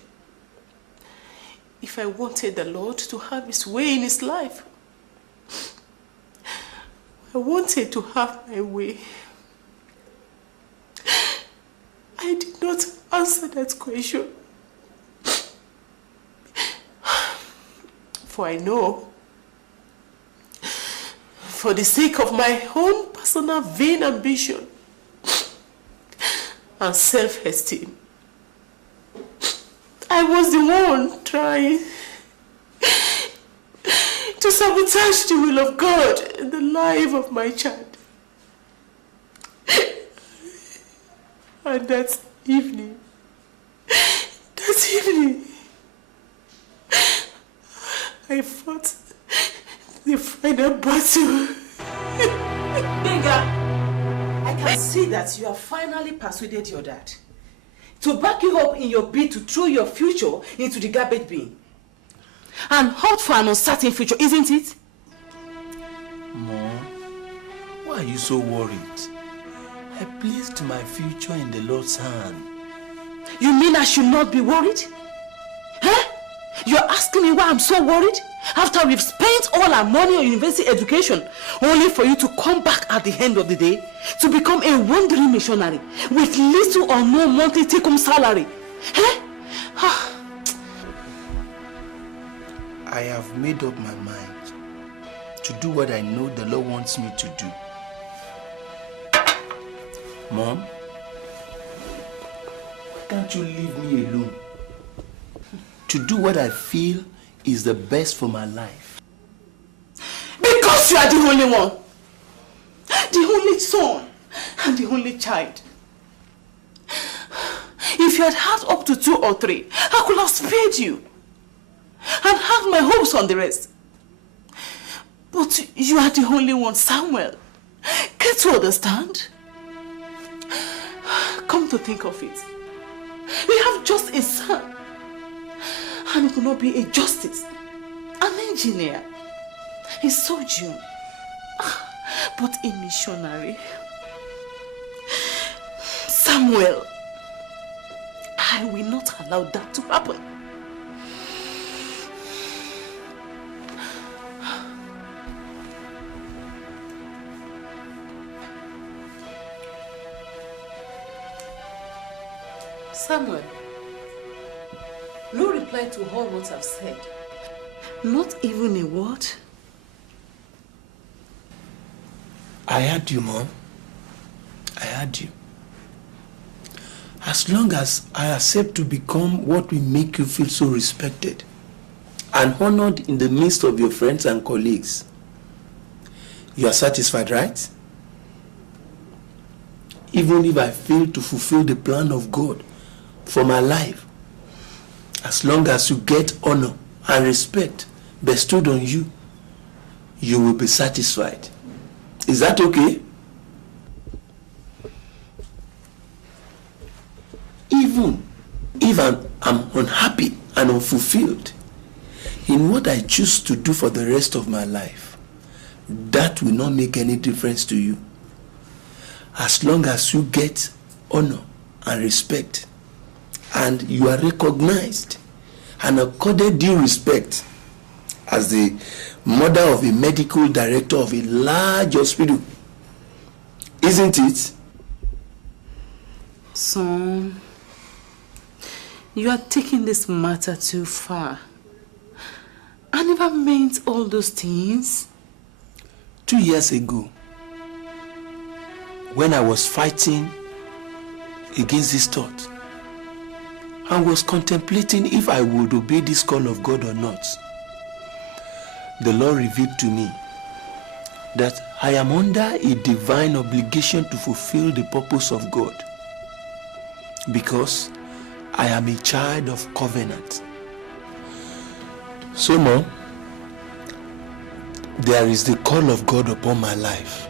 if I wanted the Lord to have his way in his life, I wanted to have my way. I did not answer that question. For I know, for the sake of my own personal vain ambition and self-esteem, I was the one trying to sabotage the will of God in the life of my child. And that evening, I fought the final battle. Benga, I can see that you have finally persuaded your dad to back you up in your bid to throw your future into the garbage bin and hope for an uncertain future, isn't it? Mom, why are you so worried? I placed my future in the Lord's hand. You mean I should not be worried? Huh? You're asking me why I'm so worried? After we've spent all our money on university education, only for you to come back at the end of the day to become a wandering missionary with little or no monthly take-home salary. Huh? I have made up my mind to do what I know the Lord wants me to do. Mom, why can't you leave me alone to do what I feel is the best for my life? Because you are the only one, the only son, and the only child. If you had had up to 2 or 3, I could have spared you and had my hopes on the rest. But you are the only one, Samuel. Can't you understand? Come to think of it, we have just a son, and he could not be a justice, an engineer, a surgeon, but a missionary. Samuel, I will not allow that to happen. Samuel, no reply to all what I've said. Not even a word. I heard you, Mom. I heard you. As long as I accept to become what will make you feel so respected and honored in the midst of your friends and colleagues, you are satisfied, right? Even if I fail to fulfill the plan of God for my life, as long as you get honor and respect bestowed on you, you will be satisfied. Is that okay? Even if I'm unhappy and unfulfilled in what I choose to do for the rest of my life, that will not make any difference to you. As long as you get honor and respect, and you are recognized and accorded due respect as the mother of a medical director of a large hospital, isn't it? Son, you are taking this matter too far. I never meant all those things. 2 years ago, when I was fighting against this thought, I was contemplating if I would obey this call of God or not. The Lord revealed to me that I am under a divine obligation to fulfill the purpose of God, because I am a child of covenant. So, Mom, there is the call of God upon my life.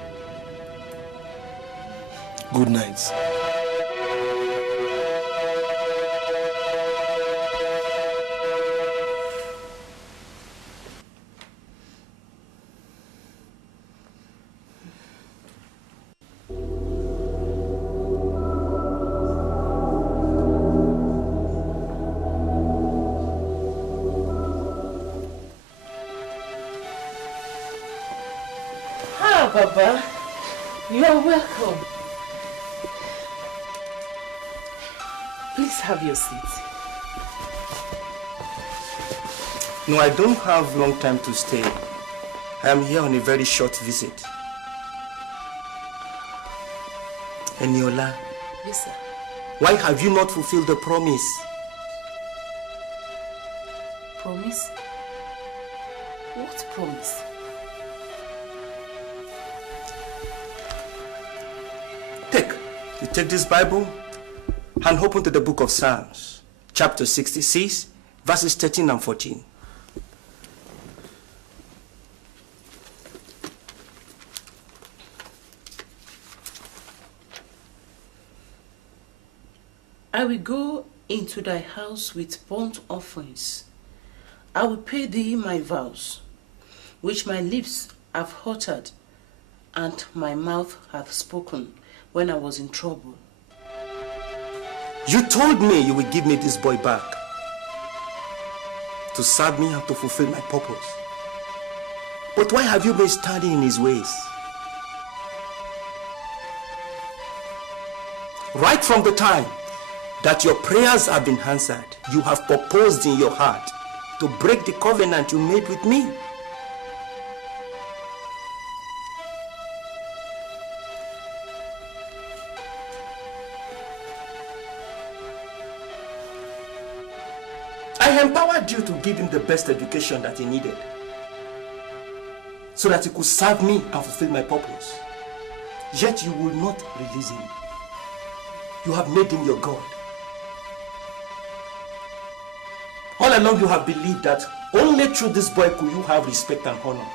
Good night. Baba, you are welcome. Please have your seat. No, I don't have long time to stay. I am here on a very short visit. Eniola. Yes, sir. Why have you not fulfilled the promise? Promise? What promise? You take this Bible and open to the book of Psalms, chapter 66, verses 13 and 14. I will go into thy house with burnt offerings. I will pay thee my vows, which my lips have uttered, and my mouth hath spoken when I was in trouble. You told me you would give me this boy back to serve me and to fulfill my purpose. But why have you been standing in his ways? Right from the time that your prayers have been answered, you have proposed in your heart to break the covenant you made with me. I empowered you to give him the best education that he needed, so that he could serve me and fulfill my purpose. Yet you will not release him. You have made him your God. All along you have believed that only through this boy could you have respect and honor.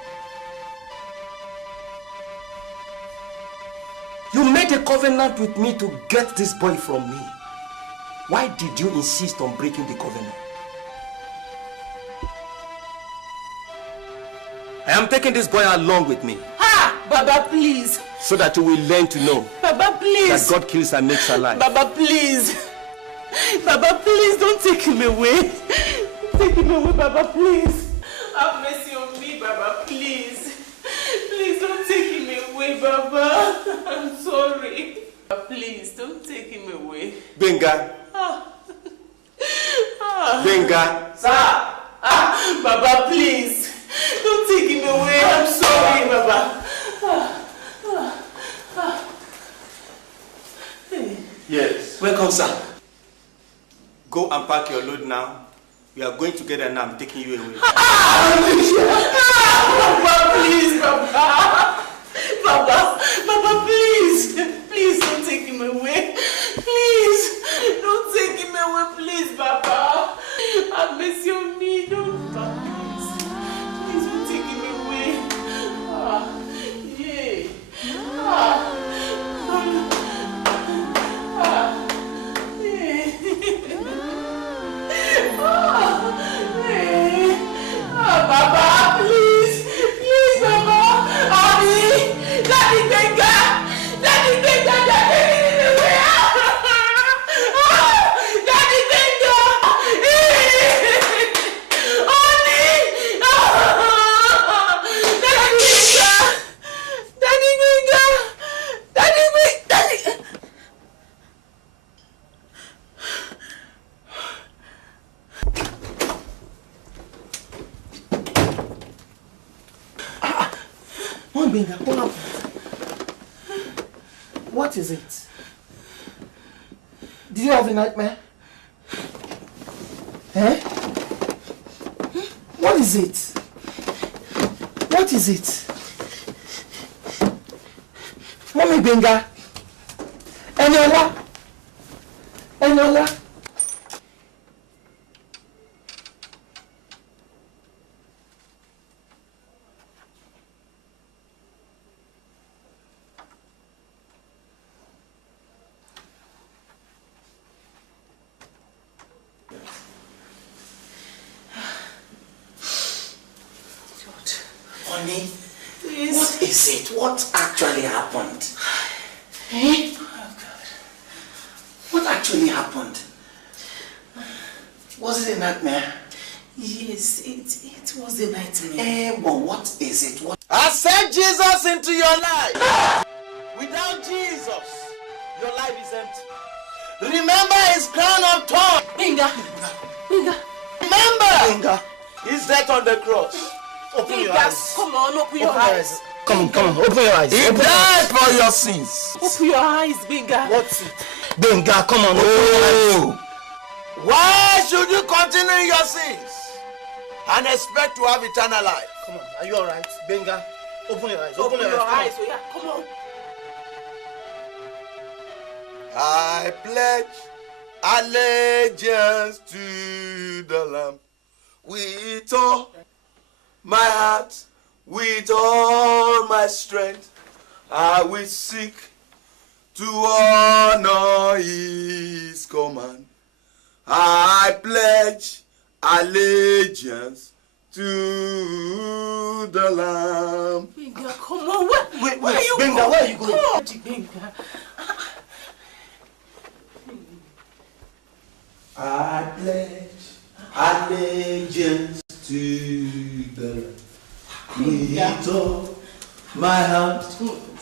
You made a covenant with me to get this boy from me. Why did you insist on breaking the covenant? I am taking this boy along with me. Ha! Baba, please. So that you will learn to know Baba, please. that God kills and makes alive. Baba, please. Baba, please don't take him away. Take him away, Baba, please. Have mercy on me, Baba, please. Please don't take him away, Baba. I'm sorry. Baba, please don't take him away. Benga. Benga. Sir. Baba, please. Don't take him away. I'm sorry, Baba. Yes. Welcome, sir. Go and pack your load now. We are going together now. I'm taking you away. Baba, please, Baba. Baba, please. Please don't take him away. Please. Don't take him away, please, Baba. Have mercy on me. Don't, Baba. Please don't take him away. Benga, what happened? What is it? Did you have a nightmare? Eh? What is it? What is it? Mommy Benga. Eniola. Eniola. Honey, what is it? What actually happened? Eh? Oh, God. What actually happened? Was it a nightmare? Yes, it was a nightmare. But what is it? What? Accept Jesus into your life. Without Jesus, your life is empty. Remember his crown of thorns. Benga. Remember his death on the cross. Open your eyes. Come on, open your eyes. Come on, open your eyes. He died for your sins. Open your eyes, Benga. What's it? Benga, come on, open your eyes. Why should you continue in your sins and expect to have eternal life? Come on, are you alright? Benga, open your eyes. Open your eyes. Oh, yeah. Come on. I pledge allegiance to the Lamb with all my heart, with all my strength. I will seek to honor his command. I pledge allegiance to the Lamb. Benga, come on. Where are you Benga, going? where are you going? Come on, Benga. I pledge allegiance to the Lamb. With all my heart,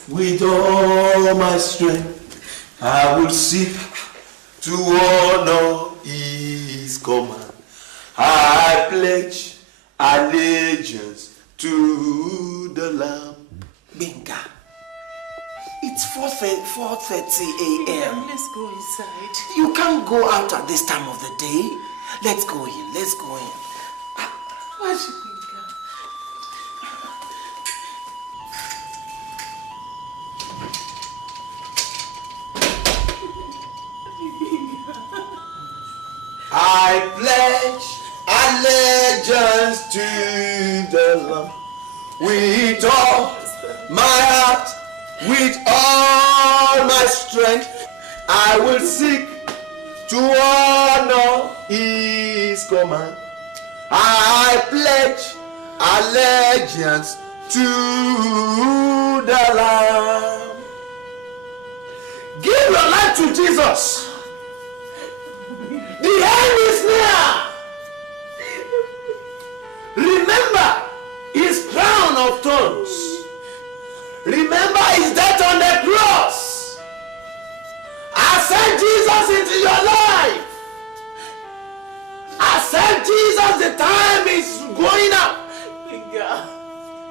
with all my strength, I will seek to honor his command. I pledge allegiance to the Lamb. Benga, it's 4:30 a.m. Let's go inside. You can't go out at this time of the day. Let's go in. Let's go in. Why should Benga? I pledge allegiance to the Lamb with all my heart, with all my strength. I will seek to honor his command. I pledge allegiance to the Lamb. Give your life to Jesus. The end is near. Remember his crown of thorns. Remember his death on the cross. Accept Jesus into your life. Accept Jesus. The time is going up. Benga,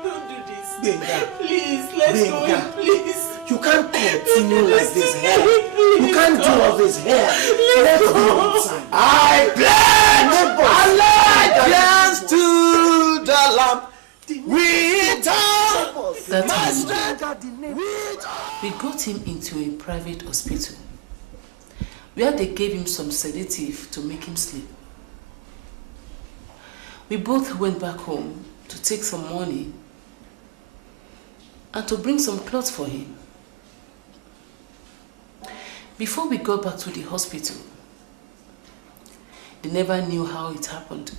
don't do this. Benga. Please, let's go in, please. You can't continue like this here. You can't do all this here. Let's go outside. I pledge allegiance to the Lamb. That time, we got him into a private hospital where they gave him some sedative to make him sleep. We both went back home to take some money and to bring some clothes for him. Before we got back to the hospital, they never knew how it happened.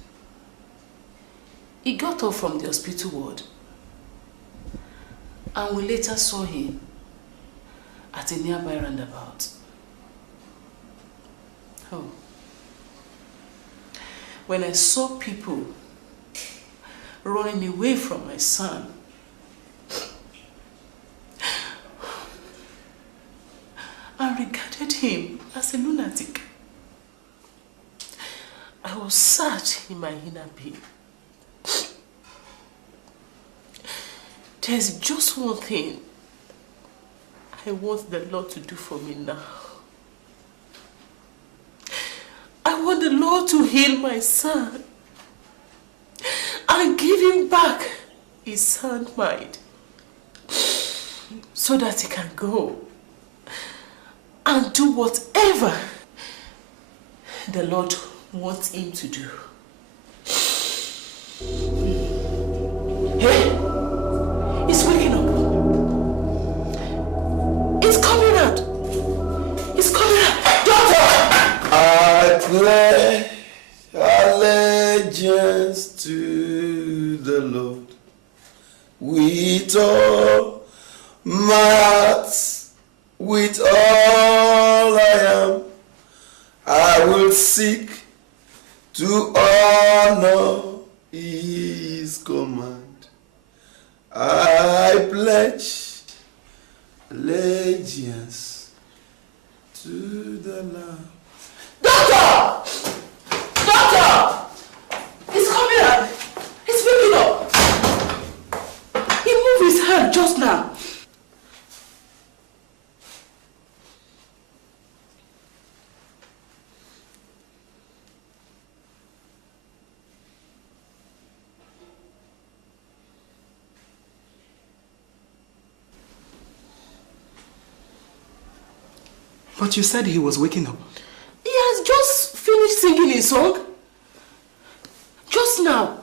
He got off from the hospital ward, and we later saw him at a nearby roundabout. Oh. When I saw people running away from my son, I regarded him as a lunatic. I was sad in my inner being. There's just one thing I want the Lord to do for me now. I want the Lord to heal my son and give him back his sound mind so that he can go and do whatever the Lord wants him to do. Hey, he's waking up. It's coming out. It's coming out. Doctor! I pledge allegiance to the Lord with all my heart, with all I am. I will seek to honor His command. I pledge allegiance to the Lamb. Doctor! Doctor! He's coming out. He's waking up. He moved his hand just now. But you said he was waking up. He has just finished singing his song. Just now.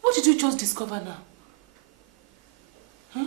What did you just discover now? Huh?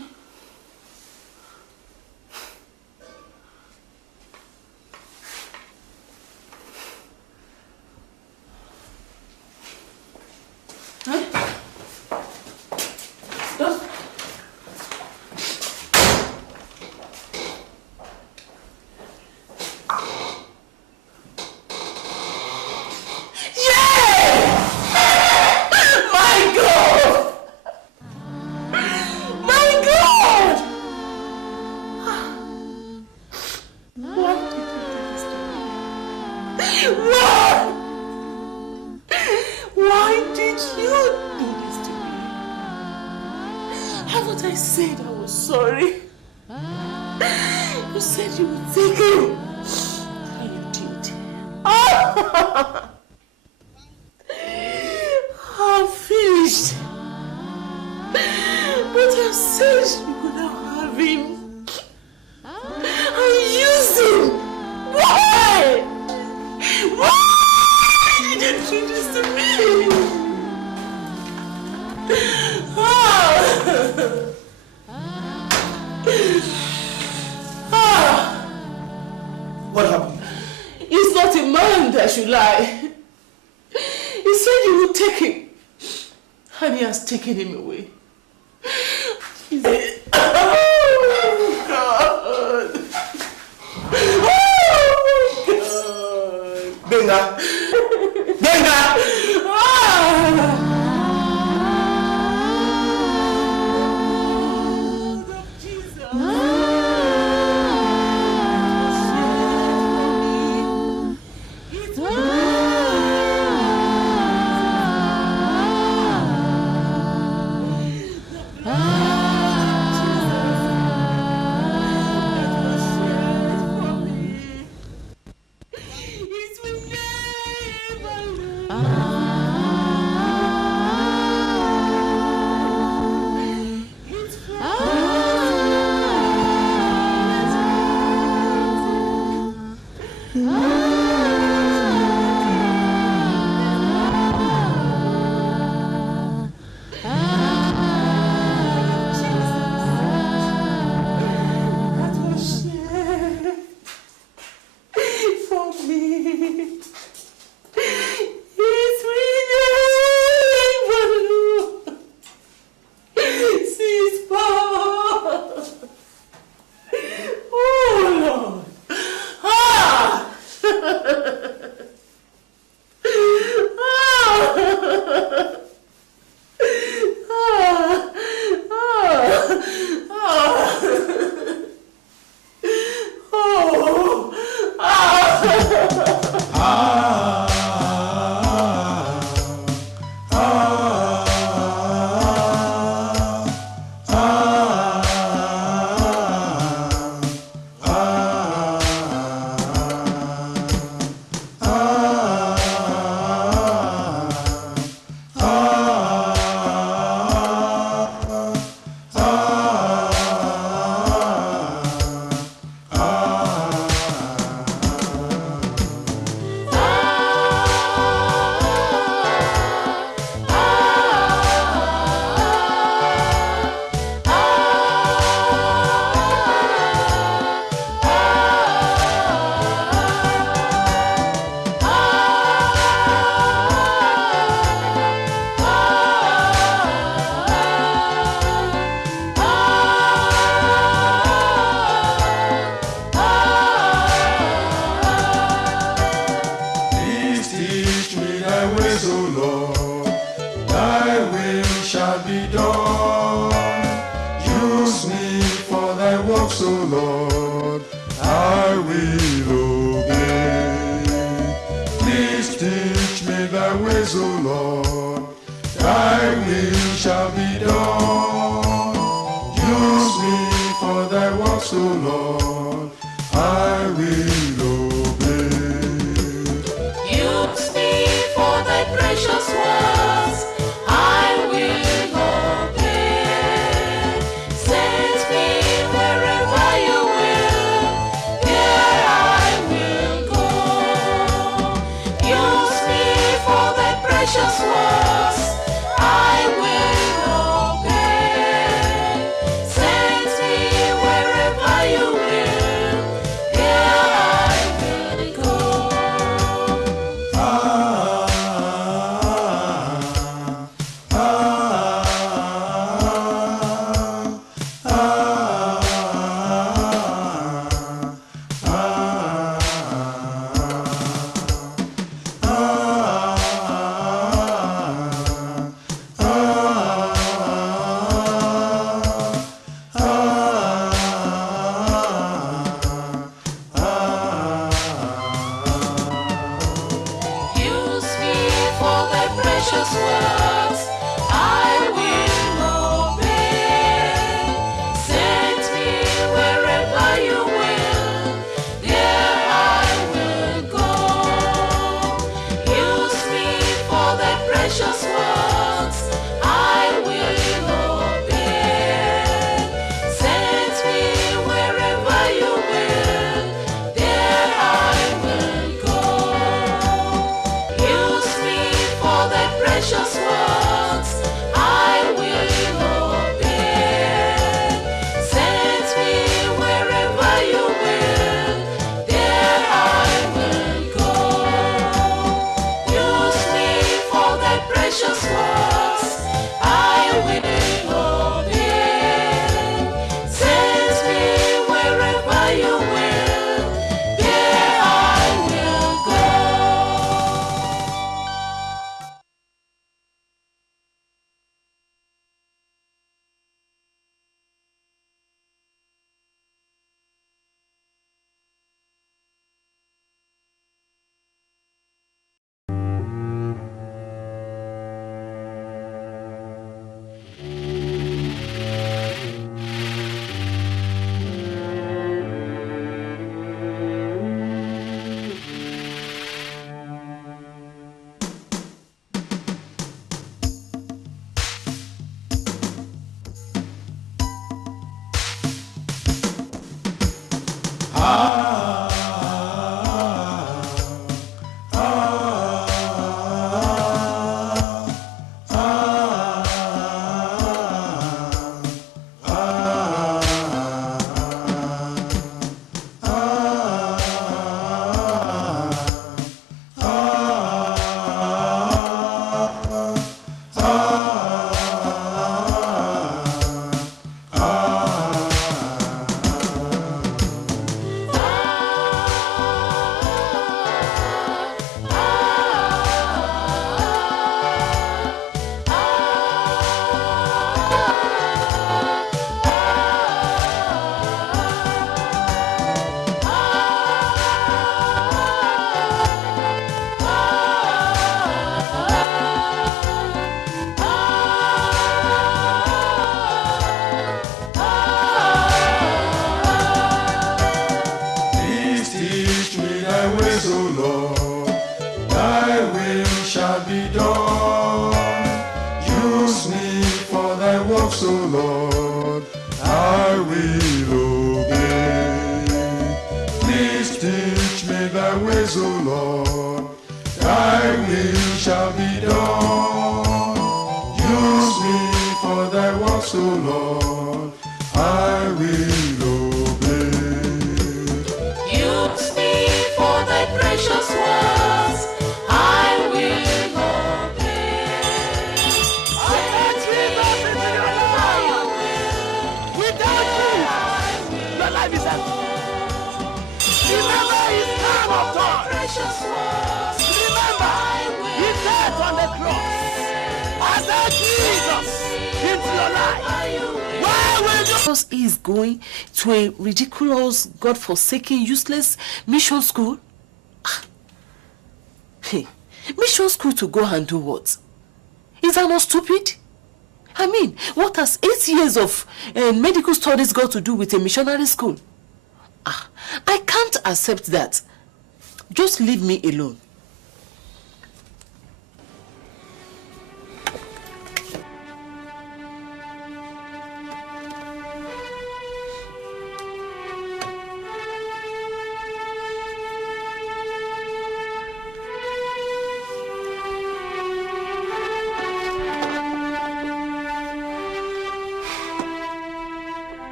What happened? He's not a man that should lie. He said you would take him, and he has taken him away. He said, oh God! Oh God! Benga! Benga! Lord, I will obey. Please teach me thy ways, O Lord, thy will shall be done. Use me for thy works, O Lord, I will obey. Use me for thy precious words, I will obey. Send me wherever you will, there I will go. Use me for thy precious words, I will obey. Send me wherever you will, there I will go. Use me for thy precious words, I will obey. Send me wherever you will, there I will go. Use me for thy precious words, I will obey. Send me wherever you will, there I will go. Use me for thy precious words, I will obey. Send me wherever you will, there I will go. Use me for thy precious words, I will obey. Send me wherever you will, there I will go. Please teach me thy ways, O Lord, thy will shall be done. Use me for thy works, O Lord, I will obey. Please teach me thy ways, O Lord, thy will shall be done. Use me for thy works, O Lord, I will obey. Use me for thy precious words, I will obey. Send me wherever you will, Without you, your life is empty. Remember his time of thought. precious words, Remember, he died on the cross. Accept Jesus into your life. Where will you Because he is going to a ridiculous, God-forsaken, useless mission school? Hey, mission school to go and do what? Is that not stupid? I mean, what has 8 years of medical studies got to do with a missionary school? I can't accept that. Just leave me alone.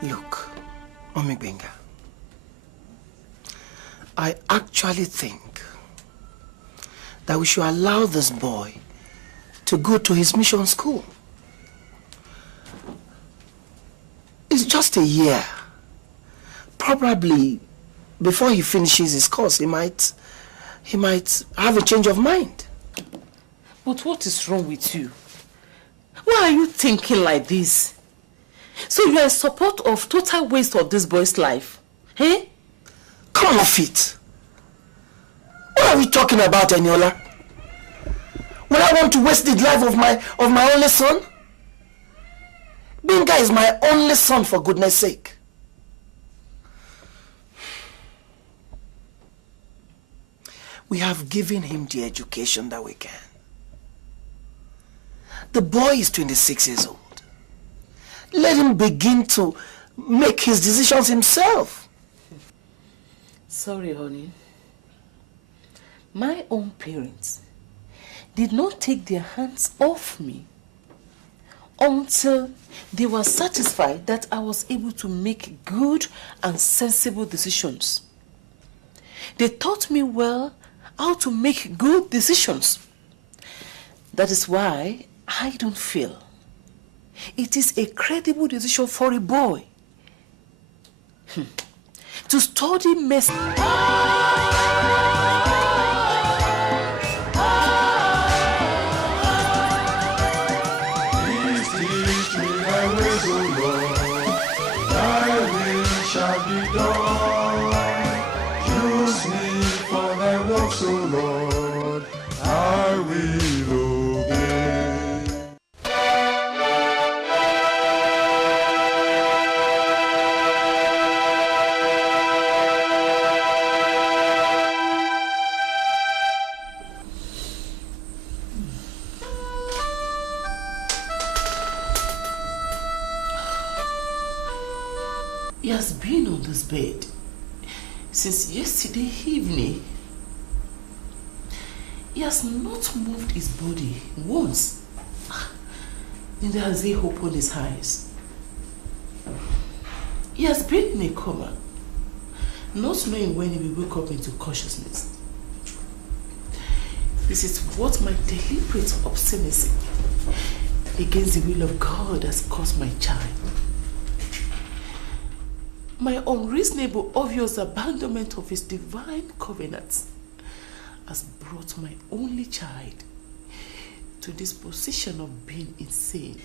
Look, Mommy Benga, I actually think that we should allow this boy to go to his mission school. It's just a year. Probably before he finishes his course, he might have a change of mind. But what is wrong with you? Why are you thinking like this? So you are in support of total waste of this boy's life, eh? Come off it. What are we talking about, Eniola? Would I want to waste the life of my only son? Benga is my only son, for goodness sake. We have given him the education that we can. The boy is 26 years old. Let him begin to make his decisions himself. Sorry, honey. My own parents did not take their hands off me until they were satisfied that I was able to make good and sensible decisions. They taught me well how to make good decisions. That is why I don't feel it is a credible decision for a boy to study medicine. Please teach me thy ways, O Lord. Thy will shall be done. Use me for thy works, O Lord. I will obey. He has been on this bed since yesterday evening. He has not moved his body once. Neither has he opened his eyes. He has been in a coma, not knowing when he will wake up into consciousness. This is what my deliberate obstinacy against the will of God has caused my child. My unreasonable, obvious abandonment of his divine covenant has brought my only child to this position of being insane.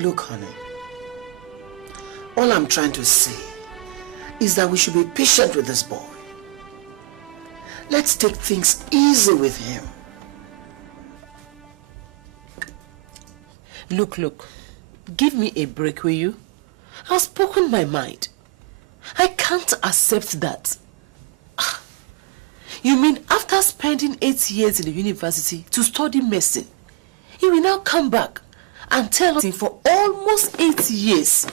Look, honey, all I'm trying to say is that we should be patient with this boy. Let's take things easy with him. Look, give me a break, will you? I've spoken my mind. I can't accept that. You mean after spending 8 years in the university to study medicine, he will now come back and tell us for almost 8 years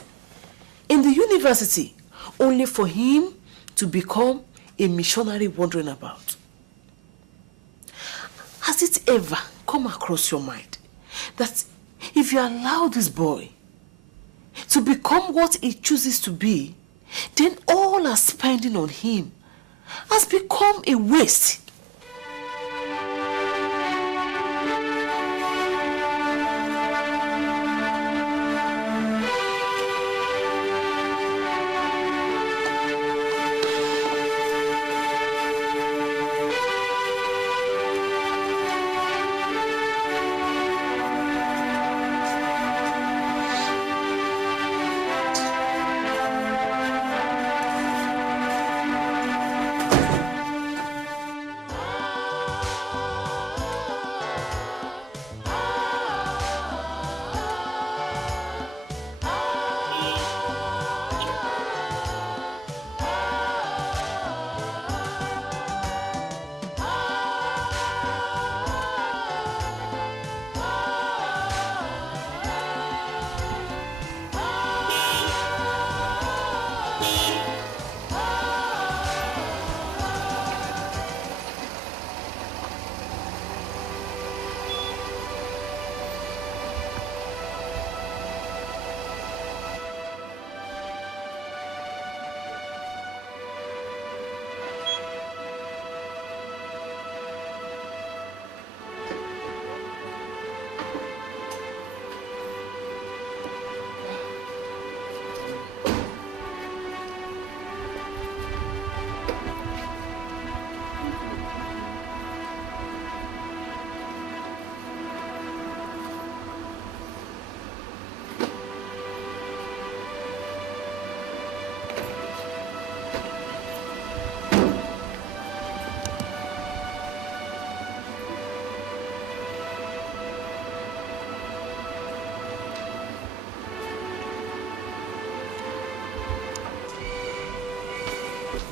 in the university, only for him to become a missionary wandering about? Has it ever come across your mind that if you allow this boy to become what he chooses to be, then all our spending on him has become a waste.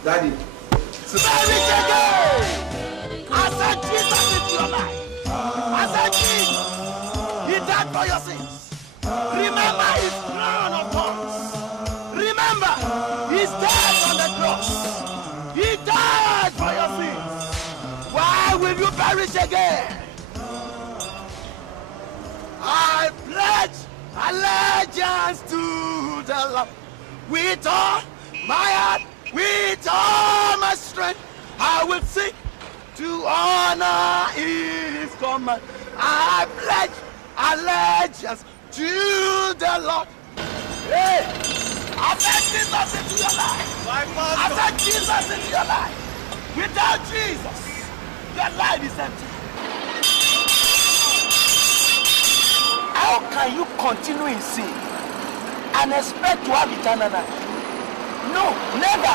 Daddy. Marriage again! I said Jesus into your life. I said Jesus. He died for your sins. Remember his crown of thorns. Remember, he's dead on the cross. He died for your sins. Why will you perish again? I pledge allegiance to the Lord with all my heart. With all my strength, I will seek to honor his command. I pledge allegiance to the Lord. Hey, I said Jesus into your life. I said Jesus into your life. Without Jesus, your life is empty. How can you continue in sin and expect to have eternal life? No, never.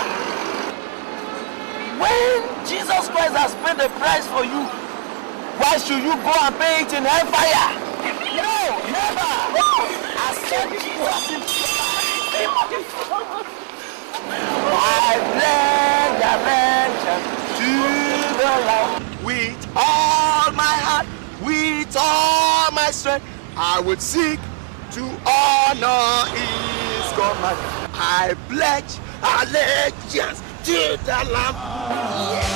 When Jesus Christ has paid the price for you, why should you go and pay it in hellfire? No, never. I said Jesus into your life. I pledge allegiance to the Lord with all my heart, with all my strength. I would seek to honor his command. I pledge allegiance to the Lamb. Yeah.